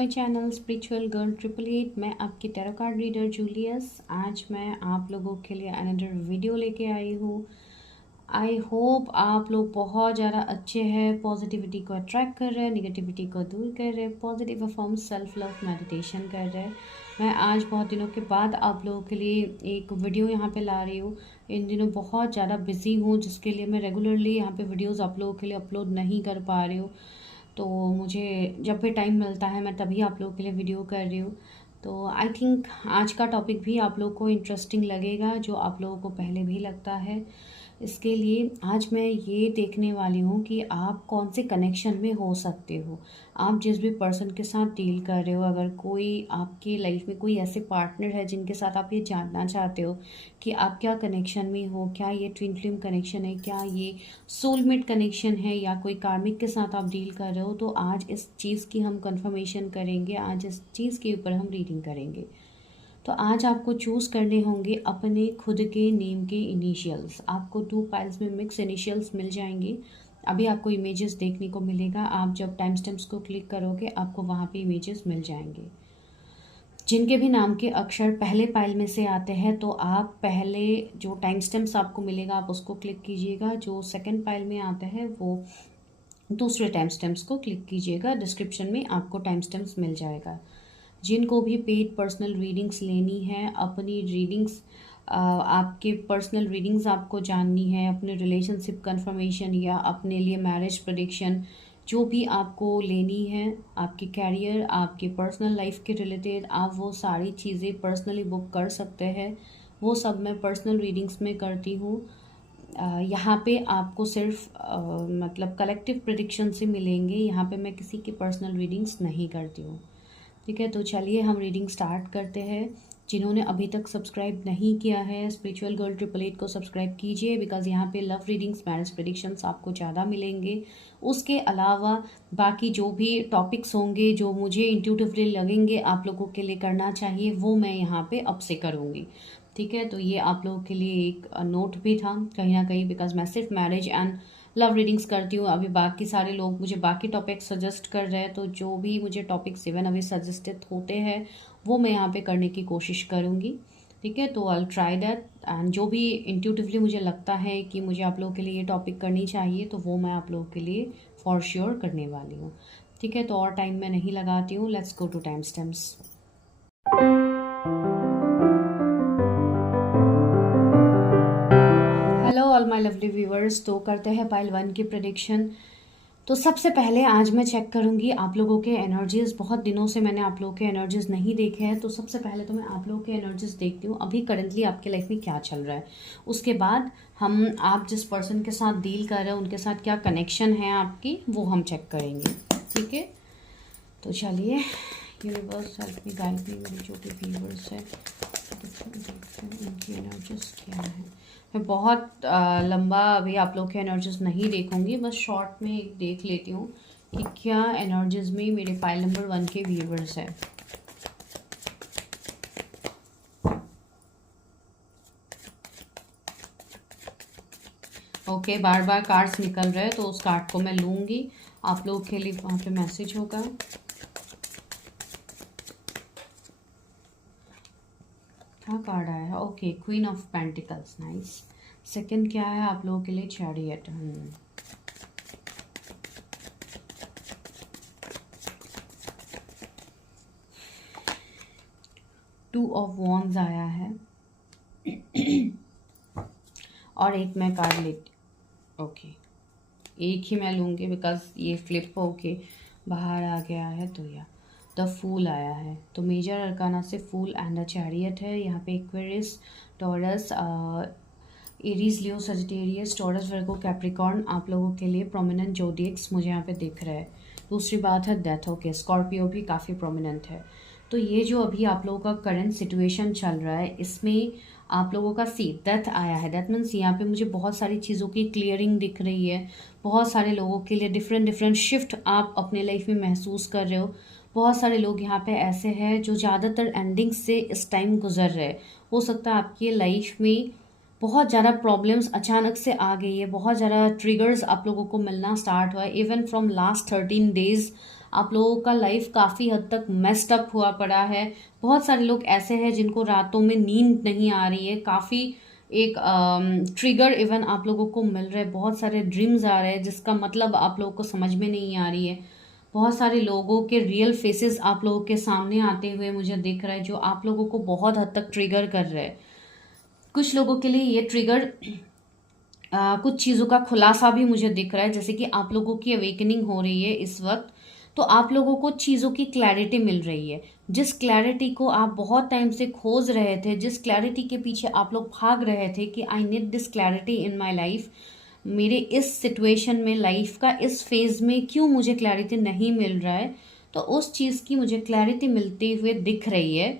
My channel spiritual girl 888। मैं आपकी tarot card reader Julius. आज मैं आप लोगों के लिए अनदर वीडियो लेके आई हूँ। आई होप आप लोग बहुत ज़्यादा अच्छे हैं, पॉजिटिविटी को अट्रैक्ट कर रहे हैं, निगेटिविटी को दूर कर रहे हैं, positive form self love meditation कर रहे हैं। मैं आज बहुत दिनों के बाद आप लोगों के लिए एक वीडियो यहाँ पे ला रही हूँ। इन दिनों बहुत ज़्यादा बिजी हूँ, जिसके लिए मैं रेगुलरली यहाँ पे वीडियोज़ आप लोगों के लिए अपलोड नहीं कर पा रही हूँ। तो मुझे जब भी टाइम मिलता है मैं तभी आप लोगों के लिए वीडियो कर रही हूँ। तो आई थिंक आज का टॉपिक भी आप लोगों को इंटरेस्टिंग लगेगा, जो आप लोगों को पहले भी लगता है। इसके लिए आज मैं ये देखने वाली हूँ कि आप कौन से कनेक्शन में हो सकते हो। आप जिस भी पर्सन के साथ डील कर रहे हो, अगर कोई आपकी लाइफ में कोई ऐसे पार्टनर है जिनके साथ आप ये जानना चाहते हो कि आप क्या कनेक्शन में हो, क्या ये ट्विन फ्लेम कनेक्शन है, क्या ये सोलमेट कनेक्शन है, या कोई कार्मिक के साथ आप डील कर रहे हो, तो आज इस चीज़ की हम कंफर्मेशन करेंगे। आज इस चीज़ के ऊपर हम रीडिंग करेंगे। तो आज आपको चूज़ करने होंगे अपने खुद के नेम के इनिशियल्स। आपको 2 पाइल्स में मिक्स इनिशियल्स मिल जाएंगे। अभी आपको इमेजेस देखने को मिलेगा। आप जब टाइम स्टैम्प्स को क्लिक करोगे आपको वहाँ पे इमेजेस मिल जाएंगे। जिनके भी नाम के अक्षर पहले पाइल में से आते हैं, तो आप पहले जो टाइम स्टैम्प्स आपको मिलेगा आप उसको क्लिक कीजिएगा। जो सेकंड पाइल में आता है वो दूसरे टाइम स्टैम्प्स को क्लिक कीजिएगा। डिस्क्रिप्शन में आपको टाइम स्टैम्प्स मिल जाएगा। जिनको भी पेड पर्सनल रीडिंग्स लेनी है, अपनी रीडिंग्स आपके पर्सनल रीडिंग्स आपको जाननी है, अपने रिलेशनशिप कंफर्मेशन या अपने लिए मैरिज प्रेडिक्शन जो भी आपको लेनी है, आपके कैरियर, आपके पर्सनल लाइफ के रिलेटेड, आप वो सारी चीज़ें पर्सनली बुक कर सकते हैं। वो सब मैं पर्सनल रीडिंग्स में करती हूँ। यहाँ पे आपको सिर्फ मतलब कलेक्टिव प्रेडिक्शन से मिलेंगे। यहाँ पे मैं किसी की पर्सनल रीडिंग्स नहीं करती हूँ। ठीक है, तो चलिए हम रीडिंग स्टार्ट करते हैं। जिन्होंने अभी तक सब्सक्राइब नहीं किया है, स्पिरिचुअल गर्ल 888 को सब्सक्राइब कीजिए, बिकॉज यहाँ पे लव रीडिंग्स, मैरिज प्रेडिक्शंस आपको ज़्यादा मिलेंगे। उसके अलावा बाकी जो भी टॉपिक्स होंगे जो मुझे इंट्यूटिवली लगेंगे आप लोगों के लिए करना चाहिए, वो मैं यहाँ पे अब से करूँगी। ठीक है, तो ये आप लोगों के लिए एक नोट भी था कहीं ना कहीं, बिकॉज मैं सिर्फ मैरिज एंड लव रीडिंग्स करती हूँ। अभी बाकी सारे लोग मुझे बाकी टॉपिक सजेस्ट कर रहे हैं, तो जो भी मुझे टॉपिक्स इवन अभी सजेस्टेड होते हैं वो मैं यहाँ पे करने की कोशिश करूँगी। ठीक है, तो आई ट्राई दैट, एंड जो भी इंट्यूटिवली मुझे लगता है कि मुझे आप लोगों के लिए ये टॉपिक करनी चाहिए, तो वो मैं आप लोगों के लिए फॉर श्योर करने वाली हूँ। ठीक है, तो और टाइम मैं नहीं लगाती हूँ। Let's go to timestamps. Hello all my lovely viewers. तो करते हैं पाइल 1 की प्रेडिक्शन। तो सबसे पहले आज मैं चेक करूंगी आप लोगों के एनर्जीज। बहुत दिनों से मैंने आप लोगों के एनर्जीज नहीं देखे हैं, तो सबसे पहले तो मैं आप लोगों के एनर्जीज देखती हूँ अभी करंटली आपके लाइफ में क्या चल रहा है। उसके बाद हम आप जिस पर्सन के साथ डील कर रहे हैं उनके साथ क्या कनेक्शन है आपकी, वो हम चेक करेंगे। ठीक है, तो चलिए universe help me, guide me. मेरे जो भी व्यूअर्स है उनकी एनर्जीज क्या है। मैं बहुत लंबा अभी आप लोग के एनर्जीज नहीं देखूंगी, बस शॉर्ट में एक देख लेती हूँ कि क्या एनर्जीज में मेरे पाइल नंबर 1 के व्यूअर्स है। ओके, बार बार कार्ड्स निकल रहे हैं, तो उस कार्ड को मैं लूँगी। आप लोगों के लिए वहाँ पे मैसेज होगा। क्या कार्ड आया है? Okay, queen of pentacles, nice. Second क्या है आप लोगों के लिए? चैरियट। टू ऑफ वॉन्ड्स आया है और एक मैं कार्ड लेती। ओके, एक ही मैं लूँगी बिकॉज ये फ्लिप होके बाहर आ गया है। तो या द फूल आया है, तो मेजर अरकाना से फूल एंड द चैरियट है। यहाँ पे एक्वेरियस, टॉरस, एरीज, लियो, सजिटेरियस, टॉरस, वर्गो, कैप्रिकॉर्न आप लोगों के लिए प्रोमिनेंट जोडिएक्स मुझे यहाँ पे दिख रहा है। दूसरी बात है डेथ। ओके, स्कॉर्पियो भी काफ़ी प्रोमिनेंट है। तो ये जो अभी आप लोगों का करंट सिचुएशन चल रहा है, इसमें आप लोगों का डेथ आया है। दैट मीन्स यहाँ पे मुझे बहुत सारी चीज़ों की क्लियरिंग दिख रही है। बहुत सारे लोगों के लिए डिफरेंट शिफ्ट आप अपने लाइफ में महसूस कर रहे हो। बहुत सारे लोग यहाँ पे ऐसे हैं जो ज़्यादातर एंडिंग से इस टाइम गुजर रहे हैं। हो सकता है आपकी लाइफ में बहुत ज़्यादा प्रॉब्लम्स अचानक से आ गई है, बहुत ज़्यादा ट्रिगर्स आप लोगों को मिलना स्टार्ट हुआ है। इवन फ्रॉम लास्ट 13 डेज आप लोगों का लाइफ काफ़ी हद तक मेस्ड अप हुआ पड़ा है। बहुत सारे लोग ऐसे हैं जिनको रातों में नींद नहीं आ रही है, काफ़ी एक ट्रिगर इवन आप लोगों को मिल रहे हैं, बहुत सारे ड्रीम्स आ रहे हैं जिसका मतलब आप लोगों को समझ में नहीं आ रही है। बहुत सारे लोगों के रियल फेसेस आप लोगों के सामने आते हुए मुझे दिख रहा है, जो आप लोगों को बहुत हद तक ट्रिगर कर रहे हैं। कुछ लोगों के लिए ये ट्रिगर कुछ चीज़ों का खुलासा भी मुझे दिख रहा है, जैसे कि आप लोगों की अवेकनिंग हो रही है इस वक्त। तो आप लोगों को चीज़ों की क्लैरिटी मिल रही है, जिस क्लैरिटी को आप बहुत टाइम से खोज रहे थे, जिस क्लैरिटी के पीछे आप लोग भाग रहे थे कि I need this clarity in my life, मेरे इस सिचुएशन में, लाइफ का इस फेज में क्यों मुझे क्लैरिटी नहीं मिल रहा है, तो उस चीज़ की मुझे क्लैरिटी मिलते हुए दिख रही है।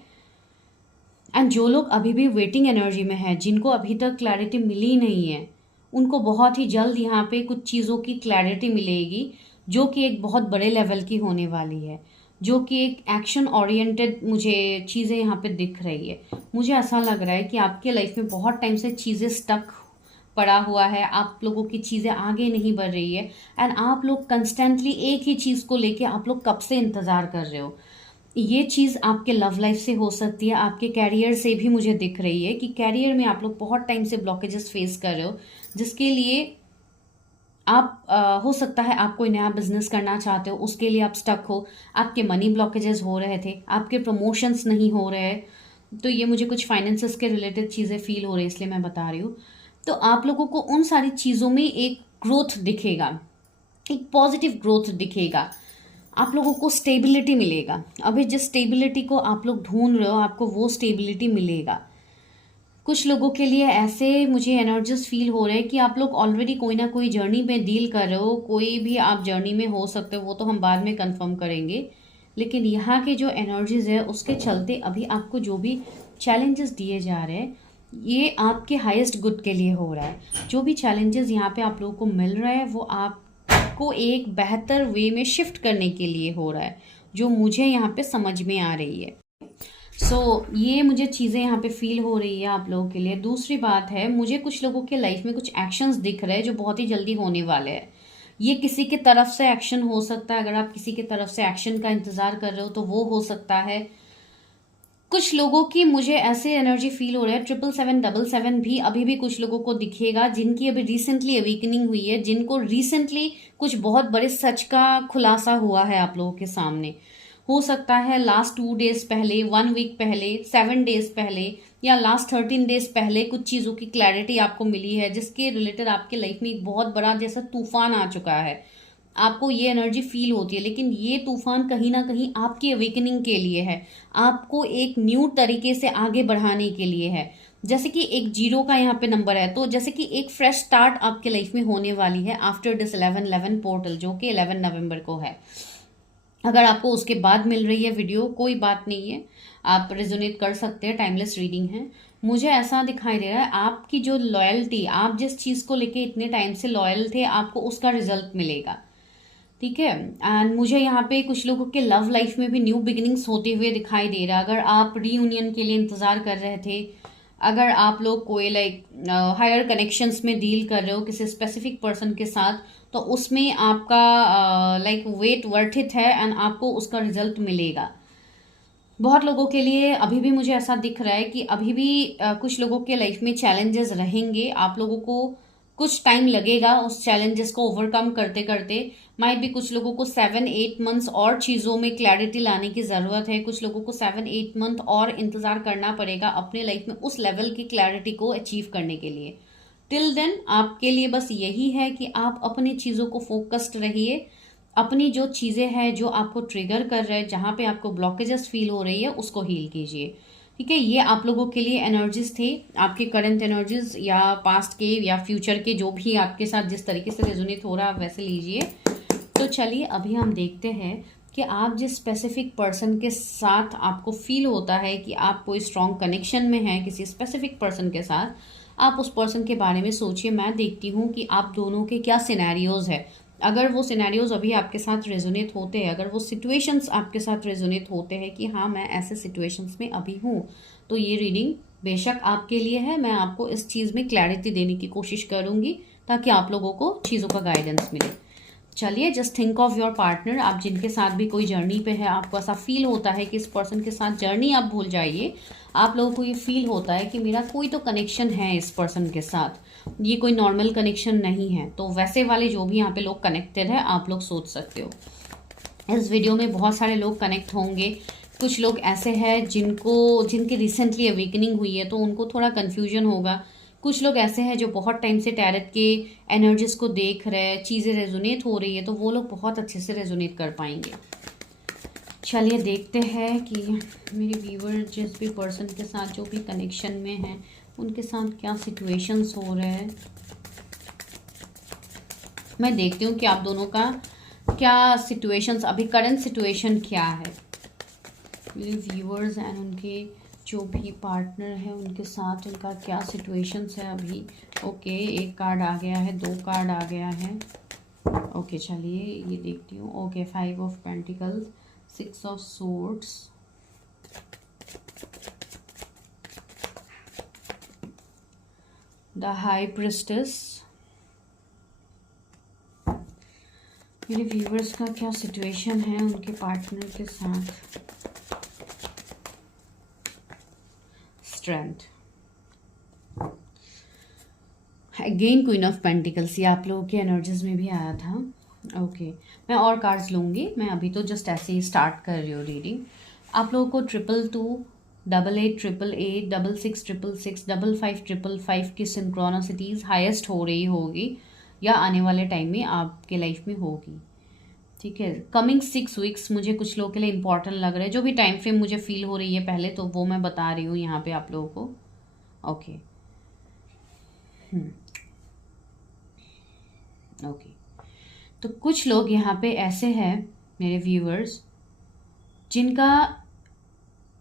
एंड जो लोग अभी भी वेटिंग एनर्जी में है, जिनको अभी तक क्लैरिटी मिली नहीं है, उनको बहुत ही जल्द यहाँ पे कुछ चीज़ों की क्लैरिटी मिलेगी, जो कि एक बहुत बड़े लेवल की होने वाली है, जो कि एक एक्शन ओरिएंटेड मुझे चीज़ें यहाँ पे दिख रही है। मुझे ऐसा लग रहा है कि आपके लाइफ में बहुत टाइम से चीज़ें स्टक पड़ा हुआ है, आप लोगों की चीज़ें आगे नहीं बढ़ रही है, एंड आप लोग कंस्टेंटली एक ही चीज़ को लेके आप लोग कब से इंतज़ार कर रहे हो। ये चीज़ आपके लव लाइफ से हो सकती है, आपके कैरियर से भी मुझे दिख रही है कि कैरियर में आप लोग बहुत टाइम से ब्लॉकेजेस फेस कर रहे हो, जिसके लिए आप हो सकता है आप कोई नया बिजनेस करना चाहते हो, उसके लिए आप स्टक हो, आपके मनी ब्लॉकेजेस हो रहे थे, आपके प्रमोशंस नहीं हो रहे। तो ये मुझे कुछ फाइनेंसेस के रिलेटेड चीज़ें फील हो रही है, इसलिए मैं बता रही हूँ। तो आप लोगों को उन सारी चीज़ों में एक ग्रोथ दिखेगा, एक पॉजिटिव ग्रोथ दिखेगा, आप लोगों को स्टेबिलिटी मिलेगा। अभी जिस स्टेबिलिटी को आप लोग ढूंढ रहे हो, आपको वो स्टेबिलिटी मिलेगा। कुछ लोगों के लिए ऐसे मुझे एनर्जीज फील हो रहे हैं कि आप लोग ऑलरेडी कोई ना कोई जर्नी में डील कर रहे हो, कोई भी आप जर्नी में हो सकते हो, वो तो हम बाद में कंफर्म करेंगे। लेकिन यहाँ के जो एनर्जीज है उसके चलते अभी आपको जो भी चैलेंजेस दिए जा रहे हैं, ये आपके हाईएस्ट गुड के लिए हो रहा है। जो भी चैलेंजेस यहाँ पे आप लोगों को मिल रहा है वो आपको एक बेहतर वे में शिफ्ट करने के लिए हो रहा है, जो मुझे यहाँ पे समझ में आ रही है। ये मुझे चीज़ें यहाँ पे फील हो रही है आप लोगों के लिए। दूसरी बात है, मुझे कुछ लोगों के लाइफ में कुछ एक्शंस दिख रहे हैं जो बहुत ही जल्दी होने वाले हैं। ये किसी के तरफ से एक्शन हो सकता है, अगर आप किसी के तरफ से एक्शन का इंतजार कर रहे हो तो वो हो सकता है। कुछ लोगों की मुझे ऐसे एनर्जी फील हो रहा है, 777 भी अभी भी कुछ लोगों को दिखेगा जिनकी अभी रिसेंटली अवेकनिंग हुई है, जिनको रिसेंटली कुछ बहुत बड़े सच का खुलासा हुआ है आप लोगों के सामने। हो सकता है लास्ट 2 डेज पहले, 1 वीक पहले, 7 डेज पहले, या लास्ट 13 डेज पहले कुछ चीज़ों की क्लैरिटी आपको मिली है, जिसके रिलेटेड आपके लाइफ में एक बहुत बड़ा जैसा तूफान आ चुका है। आपको ये एनर्जी फील होती है, लेकिन ये तूफान कहीं ना कहीं आपकी अवेकनिंग के लिए है, आपको एक न्यू तरीके से आगे बढ़ाने के लिए है। जैसे कि एक 0 का यहाँ पे नंबर है, तो जैसे कि एक फ्रेश स्टार्ट आपके लाइफ में होने वाली है आफ्टर दिस 11/11 पोर्टल, जो कि 11 नवंबर को है। अगर आपको उसके बाद मिल रही है वीडियो, कोई बात नहीं है, आप रेजोनेट कर सकते हैं, टाइमलेस रीडिंग है। मुझे ऐसा दिखाई दे रहा है आपकी जो लॉयल्टी, आप जिस चीज़ को लेके इतने टाइम से लॉयल थे, आपको उसका रिजल्ट मिलेगा, ठीक है। एंड मुझे यहाँ पे कुछ लोगों के लव लाइफ में भी न्यू बिगिनिंग्स होते हुए दिखाई दे रहा है। अगर आप रीयूनियन के लिए इंतज़ार कर रहे थे, अगर आप लोग कोई हायर कनेक्शंस में डील कर रहे हो किसी स्पेसिफिक पर्सन के साथ, तो उसमें आपका वेट वर्थ इट है एंड आपको उसका रिजल्ट मिलेगा। बहुत लोगों के लिए अभी भी मुझे ऐसा दिख रहा है कि अभी भी कुछ लोगों के लाइफ में चैलेंजेस रहेंगे, आप लोगों को कुछ टाइम लगेगा उस चैलेंजेस को ओवरकम करते करते। माइट भी कुछ लोगों को 7-8 मंथ्स और चीज़ों में क्लैरिटी लाने की ज़रूरत है, कुछ लोगों को 7-8 मंथ और इंतज़ार करना पड़ेगा अपने लाइफ में उस लेवल की क्लैरिटी को अचीव करने के लिए। टिल देन आपके लिए बस यही है कि आप अपनी चीज़ों को फोकस्ड रहिए, अपनी जो चीज़ें हैं जो आपको ट्रिगर कर रहे हैं, जहाँ पे आपको ब्लॉकेजेस फील हो रही है, उसको हील कीजिए, ठीक है। ये आप लोगों के लिए एनर्जीज थे, आपके करंट एनर्जीज या पास्ट के या फ्यूचर के, जो भी आपके साथ जिस तरीके से रेजोनेट हो रहा है आप वैसे लीजिए। तो चलिए अभी हम देखते हैं कि आप जिस स्पेसिफिक पर्सन के साथ आपको फील होता है कि आप कोई स्ट्रॉन्ग कनेक्शन में हैं किसी स्पेसिफिक पर्सन के साथ, आप उस पर्सन के बारे में सोचिए। मैं देखती हूँ कि आप दोनों के क्या सिनेरियोज है। अगर वो सिनेरियोज अभी आपके साथ रेजोनेट होते हैं, अगर वो सिचुएशंस आपके साथ रेजोनेट होते हैं कि हाँ मैं ऐसे सिचुएशंस में अभी हूँ, तो ये रीडिंग बेशक आपके लिए है। मैं आपको इस चीज़ में क्लैरिटी देने की कोशिश करूँगी ताकि आप लोगों को चीज़ों का गाइडेंस मिले। चलिए, just think of your partner. आप जिनके साथ भी कोई जर्नी पे है, आपको ऐसा फील होता है कि इस पर्सन के साथ जर्नी आप भूल जाइए, आप लोगों को ये फील होता है कि मेरा कोई तो कनेक्शन है इस पर्सन के साथ, ये कोई नॉर्मल कनेक्शन नहीं है। तो वैसे वाले जो भी यहाँ पे लोग कनेक्टेड है, आप लोग सोच सकते हो। इस वीडियो में बहुत सारे लोग कनेक्ट होंगे। कुछ लोग ऐसे हैं जिनकी रिसेंटली अवेकनिंग हुई है, तो उनको थोड़ा कन्फ्यूजन होगा। कुछ लोग ऐसे हैं जो बहुत टाइम से टैरेट के एनर्जीज को देख रहे हैं, चीज़ें रेजोनेट हो रही है, तो वो लोग बहुत अच्छे से रेजोनेट कर पाएंगे। चलिए देखते हैं कि मेरे व्यूअर जिस भी पर्सन के साथ जो भी कनेक्शन में है, उनके साथ क्या सिचुएशंस हो रहे हैं। मैं देखती हूँ कि आप दोनों का क्या सिचुएशंस, अभी करंट सिचुएशन क्या है मेरे व्यूअर्स एंड उनके जो भी पार्टनर है उनके साथ, उनका क्या सिचुएशंस है अभी। ओके, एक कार्ड आ गया है, दो कार्ड आ गया है। ओके चलिए ये देखती हूँ। Okay, 5 of pentacles, 6 of swords, the high priestess. मेरे व्यूअर्स का क्या सिचुएशन है उनके पार्टनर के साथ। Strength, again queen of pentacles, ये आप लोगों के एनर्जीज में भी आया था। ओके, मैं और कार्ड्स लूँगी, मैं अभी तो जस्ट ऐसे ही स्टार्ट कर रही हूँ रीडिंग। आप लोगों को 222, 88, 888, 66, 666, 55, 555 की सिंक्रोनिसिटीज़ हाईएस्ट हो रही होगी या आने वाले टाइम में आपके लाइफ में होगी। ठीक है, कमिंग 6 वीक्स मुझे कुछ लोगों के लिए इंपॉर्टेंट लग रहा है। जो भी टाइम फ्रेम मुझे फील हो रही है पहले, तो वो मैं बता रही हूँ यहाँ पे आप लोगों को। ओके ओके, तो कुछ लोग यहाँ पे ऐसे हैं मेरे व्यूअर्स जिनका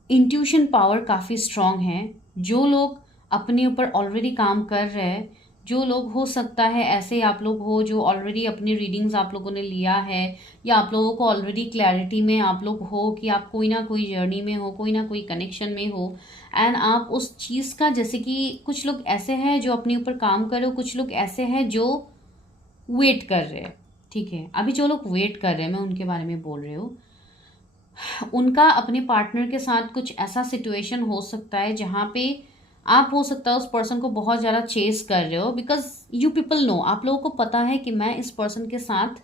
इंट्यूशन पावर काफ़ी स्ट्रांग है। जो लोग अपने ऊपर ऑलरेडी काम कर रहे हैं, जो लोग हो सकता है ऐसे आप लोग हो जो ऑलरेडी अपनी रीडिंग्स आप लोगों ने लिया है, या आप लोगों को ऑलरेडी क्लैरिटी में आप लोग हो कि आप कोई ना कोई जर्नी में हो, कोई ना कोई कनेक्शन में हो, एंड आप उस चीज़ का, जैसे कि कुछ लोग ऐसे हैं जो अपने ऊपर काम कर रहे हो, कुछ लोग ऐसे हैं जो वेट कर रहे हैं। ठीक है, अभी जो लोग वेट कर रहे हैं मैं उनके बारे में बोल रही हूँ। उनका अपने पार्टनर के साथ कुछ ऐसा सिचुएशन हो सकता है जहाँ पे आप हो सकता है उस पर्सन को बहुत ज़्यादा चेस कर रहे हो, बिकॉज यू पीपल नो, आप लोगों को पता है कि मैं इस पर्सन के साथ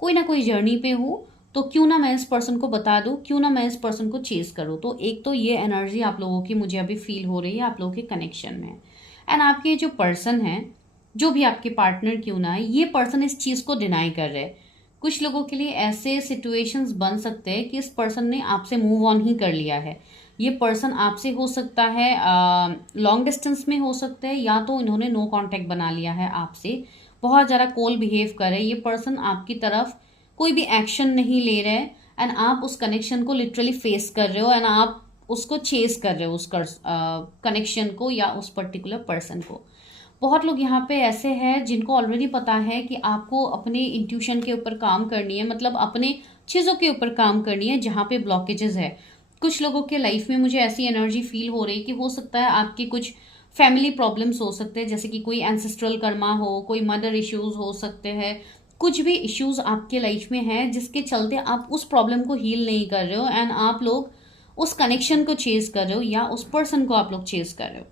कोई ना कोई जर्नी पे हूँ, तो क्यों ना मैं इस पर्सन को बता दूँ, क्यों ना मैं इस पर्सन को चेस करूँ। तो एक तो ये एनर्जी आप लोगों की मुझे अभी फील हो रही है आप लोगों के कनेक्शन में। एंड आपके जो पर्सन है, जो भी आपके पार्टनर क्यों ना है, ये पर्सन इस चीज़ को डिनाई कर रहे हैं। कुछ लोगों के लिए ऐसे सिचुएशंस बन सकते हैं कि इस पर्सन ने आपसे मूव ऑन ही कर लिया है। ये पर्सन आपसे हो सकता है लॉन्ग डिस्टेंस में हो सकता है, या तो इन्होंने नो कांटेक्ट बना लिया है आपसे, बहुत ज़्यादा कोल्ड बिहेव कर रहे हैं। ये पर्सन आपकी तरफ कोई भी एक्शन नहीं ले रहे हैं, एंड आप उस कनेक्शन को लिटरली फेस कर रहे हो, एंड आप उसको चेस कर रहे हो, उस कनेक्शन को या उस पर्टिकुलर पर्सन को। बहुत लोग यहाँ पे ऐसे हैं जिनको ऑलरेडी पता है कि आपको अपने इंट्यूशन के ऊपर काम करनी है, मतलब अपने चीज़ों के ऊपर काम करनी है जहाँ पे ब्लॉकेजेस है। कुछ लोगों के लाइफ में मुझे ऐसी एनर्जी फील हो रही है कि हो सकता है आपके कुछ फैमिली प्रॉब्लम्स हो सकते हैं, जैसे कि कोई एंसेस्ट्रल कर्मा हो, कोई मदर इश्यूज हो सकते हैं, कुछ भी इश्यूज आपके लाइफ में है जिसके चलते आप उस प्रॉब्लम को हील नहीं कर रहे हो, एंड आप लोग उस कनेक्शन को चेज कर रहे हो या उस पर्सन को आप लोग चेज कर रहे हो।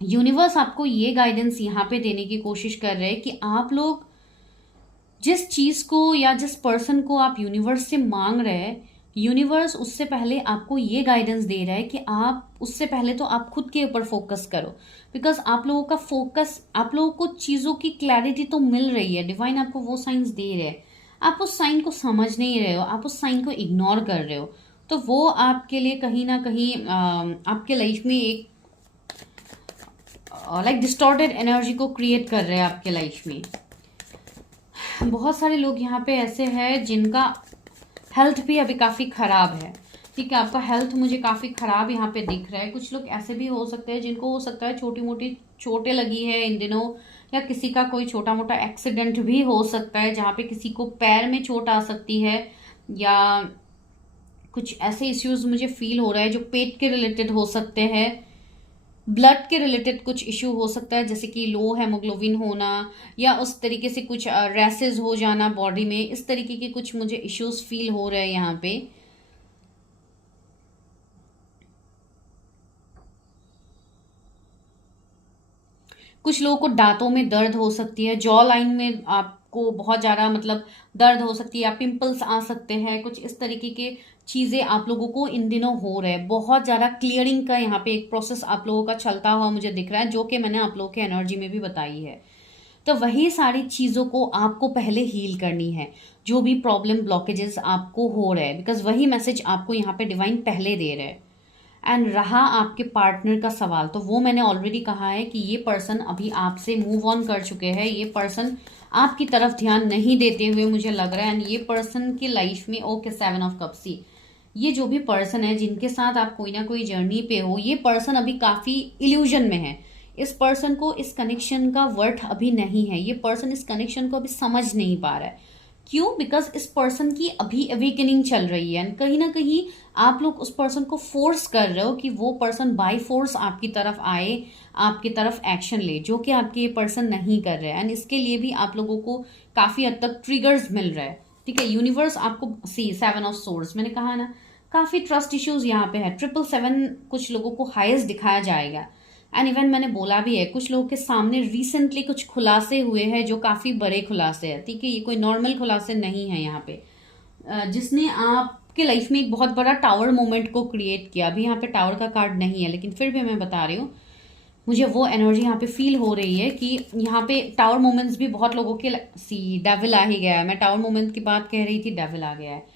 यूनिवर्स आपको ये गाइडेंस यहाँ पे देने की कोशिश कर रहे हैं कि आप लोग जिस चीज़ को या जिस पर्सन को आप यूनिवर्स से मांग रहे हैं, यूनिवर्स उससे पहले आपको ये गाइडेंस दे रहा है कि आप उससे पहले तो आप खुद के ऊपर फोकस करो, बिकॉज आप लोगों का फोकस, आप लोगों को चीज़ों की क्लैरिटी तो मिल रही है, डिवाइन आपको वो साइंस दे रहे हैं, आप उस साइन को समझ नहीं रहे हो, आप उस साइन को इग्नोर कर रहे हो, तो वो आपके लिए कहीं ना कहीं आपके लाइफ में एक लाइक डिस्टॉर्टेड एनर्जी को क्रिएट कर रहे हैं आपके लाइफ में। बहुत सारे लोग यहाँ पे ऐसे हैं जिनका हेल्थ भी अभी काफ़ी ख़राब है। ठीक है, आपका हेल्थ मुझे काफ़ी ख़राब यहाँ पे दिख रहा है। कुछ लोग ऐसे भी हो सकते हैं जिनको हो सकता है छोटी मोटी चोटें लगी है इन दिनों, या किसी का कोई छोटा मोटा एक्सीडेंट भी हो सकता है जहाँ पे किसी को पैर में चोट आ सकती है, या कुछ ऐसे इश्यूज मुझे फील हो रहा है जो पेट के रिलेटेड हो सकते हैं, ब्लड के रिलेटेड कुछ इश्यू हो सकता है, जैसे कि लो हेमोग्लोबिन होना या उस तरीके से कुछ रैसेस हो जाना बॉडी में, इस तरीके के कुछ मुझे इश्यूज फील हो रहे हैं यहाँ पे। कुछ लोगों को दांतों में दर्द हो सकती है, जॉ लाइन में आपको बहुत ज़्यादा मतलब दर्द हो सकती है, या पिंपल्स आ सकते हैं, कुछ इस तरीके के चीज़ें आप लोगों को इन दिनों हो रहे हैं। बहुत ज़्यादा क्लियरिंग का यहाँ पे एक प्रोसेस आप लोगों का चलता हुआ मुझे दिख रहा है, जो कि मैंने आप लोगों के एनर्जी में भी बताई है। तो वही सारी चीज़ों को आपको पहले हील करनी है, जो भी प्रॉब्लम ब्लॉकेजेस आपको हो रहे हैं, बिकॉज वही मैसेज आपको यहाँ पे डिवाइन पहले दे रहे हैं। एंड रहा आपके पार्टनर का सवाल, तो वो मैंने ऑलरेडी कहा है कि ये पर्सन अभी आपसे मूव ऑन कर चुके हैं। ये पर्सन आपकी तरफ ध्यान नहीं देते हुए मुझे लग रहा है। एंड ये पर्सन की लाइफ में, ओके, 7 ऑफ कप्स, ये जो भी पर्सन है जिनके साथ आप कोई ना कोई जर्नी पे हो, ये पर्सन अभी काफी इल्यूजन में है। इस पर्सन को इस कनेक्शन का वर्थ अभी नहीं है। ये पर्सन इस कनेक्शन को अभी समझ नहीं पा रहा है। क्यों? बिकॉज इस पर्सन की अभी अवेकनिंग चल रही है, एंड कहीं ना कहीं आप लोग उस पर्सन को फोर्स कर रहे हो कि वो पर्सन बाय फोर्स आपकी तरफ आए, आपकी तरफ एक्शन ले, जो कि आपके ये पर्सन नहीं कर रहे हैं। एंड इसके लिए भी आप लोगों को काफी हद तक ट्रिगर्स मिल रहे हैं। ठीक है, यूनिवर्स आपको 7 ऑफ सोर्स, मैंने कहा ना, काफी ट्रस्ट इश्यूज यहाँ पे है। 777 कुछ लोगों को हाईएस्ट दिखाया जाएगा। एंड इवन मैंने बोला भी है, कुछ लोगों के सामने रिसेंटली कुछ खुलासे हुए हैं जो काफी बड़े खुलासे हैं। ठीक है, ये कोई नॉर्मल खुलासे नहीं है यहाँ पे, जिसने आपके लाइफ में एक बहुत बड़ा टावर मोमेंट को क्रिएट किया। अभी यहाँ पे टावर का कार्ड नहीं है, लेकिन फिर भी मैं बता रही हूँ, मुझे वो एनर्जी यहाँ पे फील हो रही है कि यहाँ पे टावर मोमेंट्स भी बहुत लोगों के, सी डेविल आ ही गया है, मैं टावर मोमेंट की बात कह रही थी, डेविल आ गया है।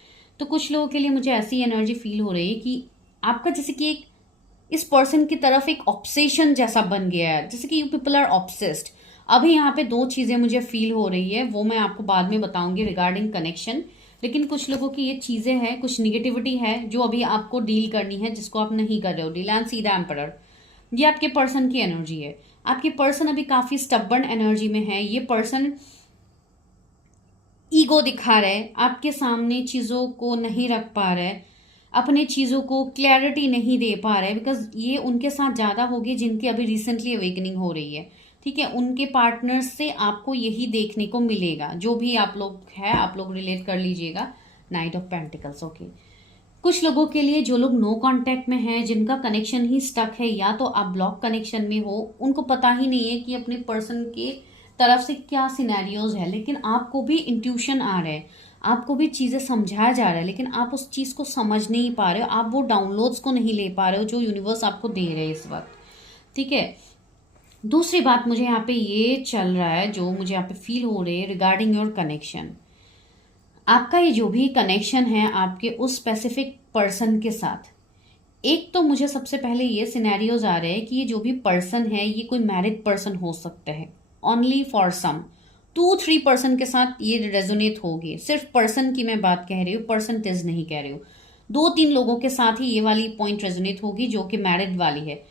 तो कुछ लोगों के लिए मुझे ऐसी एनर्जी फील हो रही है कि आपका जैसे कि एक इस पर्सन की तरफ एक ऑब्सेशन जैसा बन गया है, जैसे कि यू पीपल आर ऑब्सेस्ड। अभी यहाँ पे 2 चीजें मुझे फील हो रही है, वो मैं आपको बाद में बताऊंगी रिगार्डिंग कनेक्शन। लेकिन कुछ लोगों की ये चीजें हैं, कुछ निगेटिविटी है जो अभी आपको डील करनी है, जिसको आप नहीं कर रहे हो deal. And see the emperor, ये आपके पर्सन की एनर्जी है। आपके पर्सन अभी काफी स्टबर्न एनर्जी में है। ये पर्सन ईगो दिखा रहे, आपके सामने चीजों को नहीं रख पा रहे, अपने चीजों को क्लैरिटी नहीं दे पा रहे, बिकॉज ये उनके साथ ज्यादा होगी जिनकी अभी रिसेंटली अवेकनिंग हो रही है। ठीक है, उनके पार्टनर्स से आपको यही देखने को मिलेगा। जो भी आप लोग है, आप लोग रिलेट कर लीजिएगा। Night of pentacles, okay. कुछ लोगों के लिए जो लोग नो कांटेक्ट में हैं, जिनका कनेक्शन ही स्टक है, या तो आप ब्लॉक कनेक्शन में हो, उनको पता ही नहीं है कि अपने पर्सन के तरफ से क्या सिनेरियोज है, लेकिन आपको भी इंट्यूशन आ रहा है, आपको भी चीजें समझाया जा रहा है, लेकिन आप उस चीज को समझ नहीं पा रहे हो, आप वो डाउनलोड्स को नहीं ले पा रहे हो जो यूनिवर्स आपको दे रहे हैं इस वक्त। ठीक है, दूसरी बात मुझे यहाँ पे ये चल रहा है, जो मुझे यहाँ पे फील हो रही है रिगार्डिंग योर कनेक्शन। आपका ये जो भी कनेक्शन है आपके उस स्पेसिफिक पर्सन के साथ, एक तो मुझे सबसे पहले ये सिनेरियोज आ रहे हैं कि ये जो भी पर्सन है ये कोई मैरिड पर्सन हो सकता है, ओनली फॉर सम 2-3 पर्सन के साथ ये रेजोनेट होगी। सिर्फ पर्सन की मैं बात कह रही हूँ, परसेंटेज नहीं कह रही हूँ। 2-3 लोगों के साथ ही ये वाली पॉइंट रेजोनेट होगी जो कि मैरिड वाली है।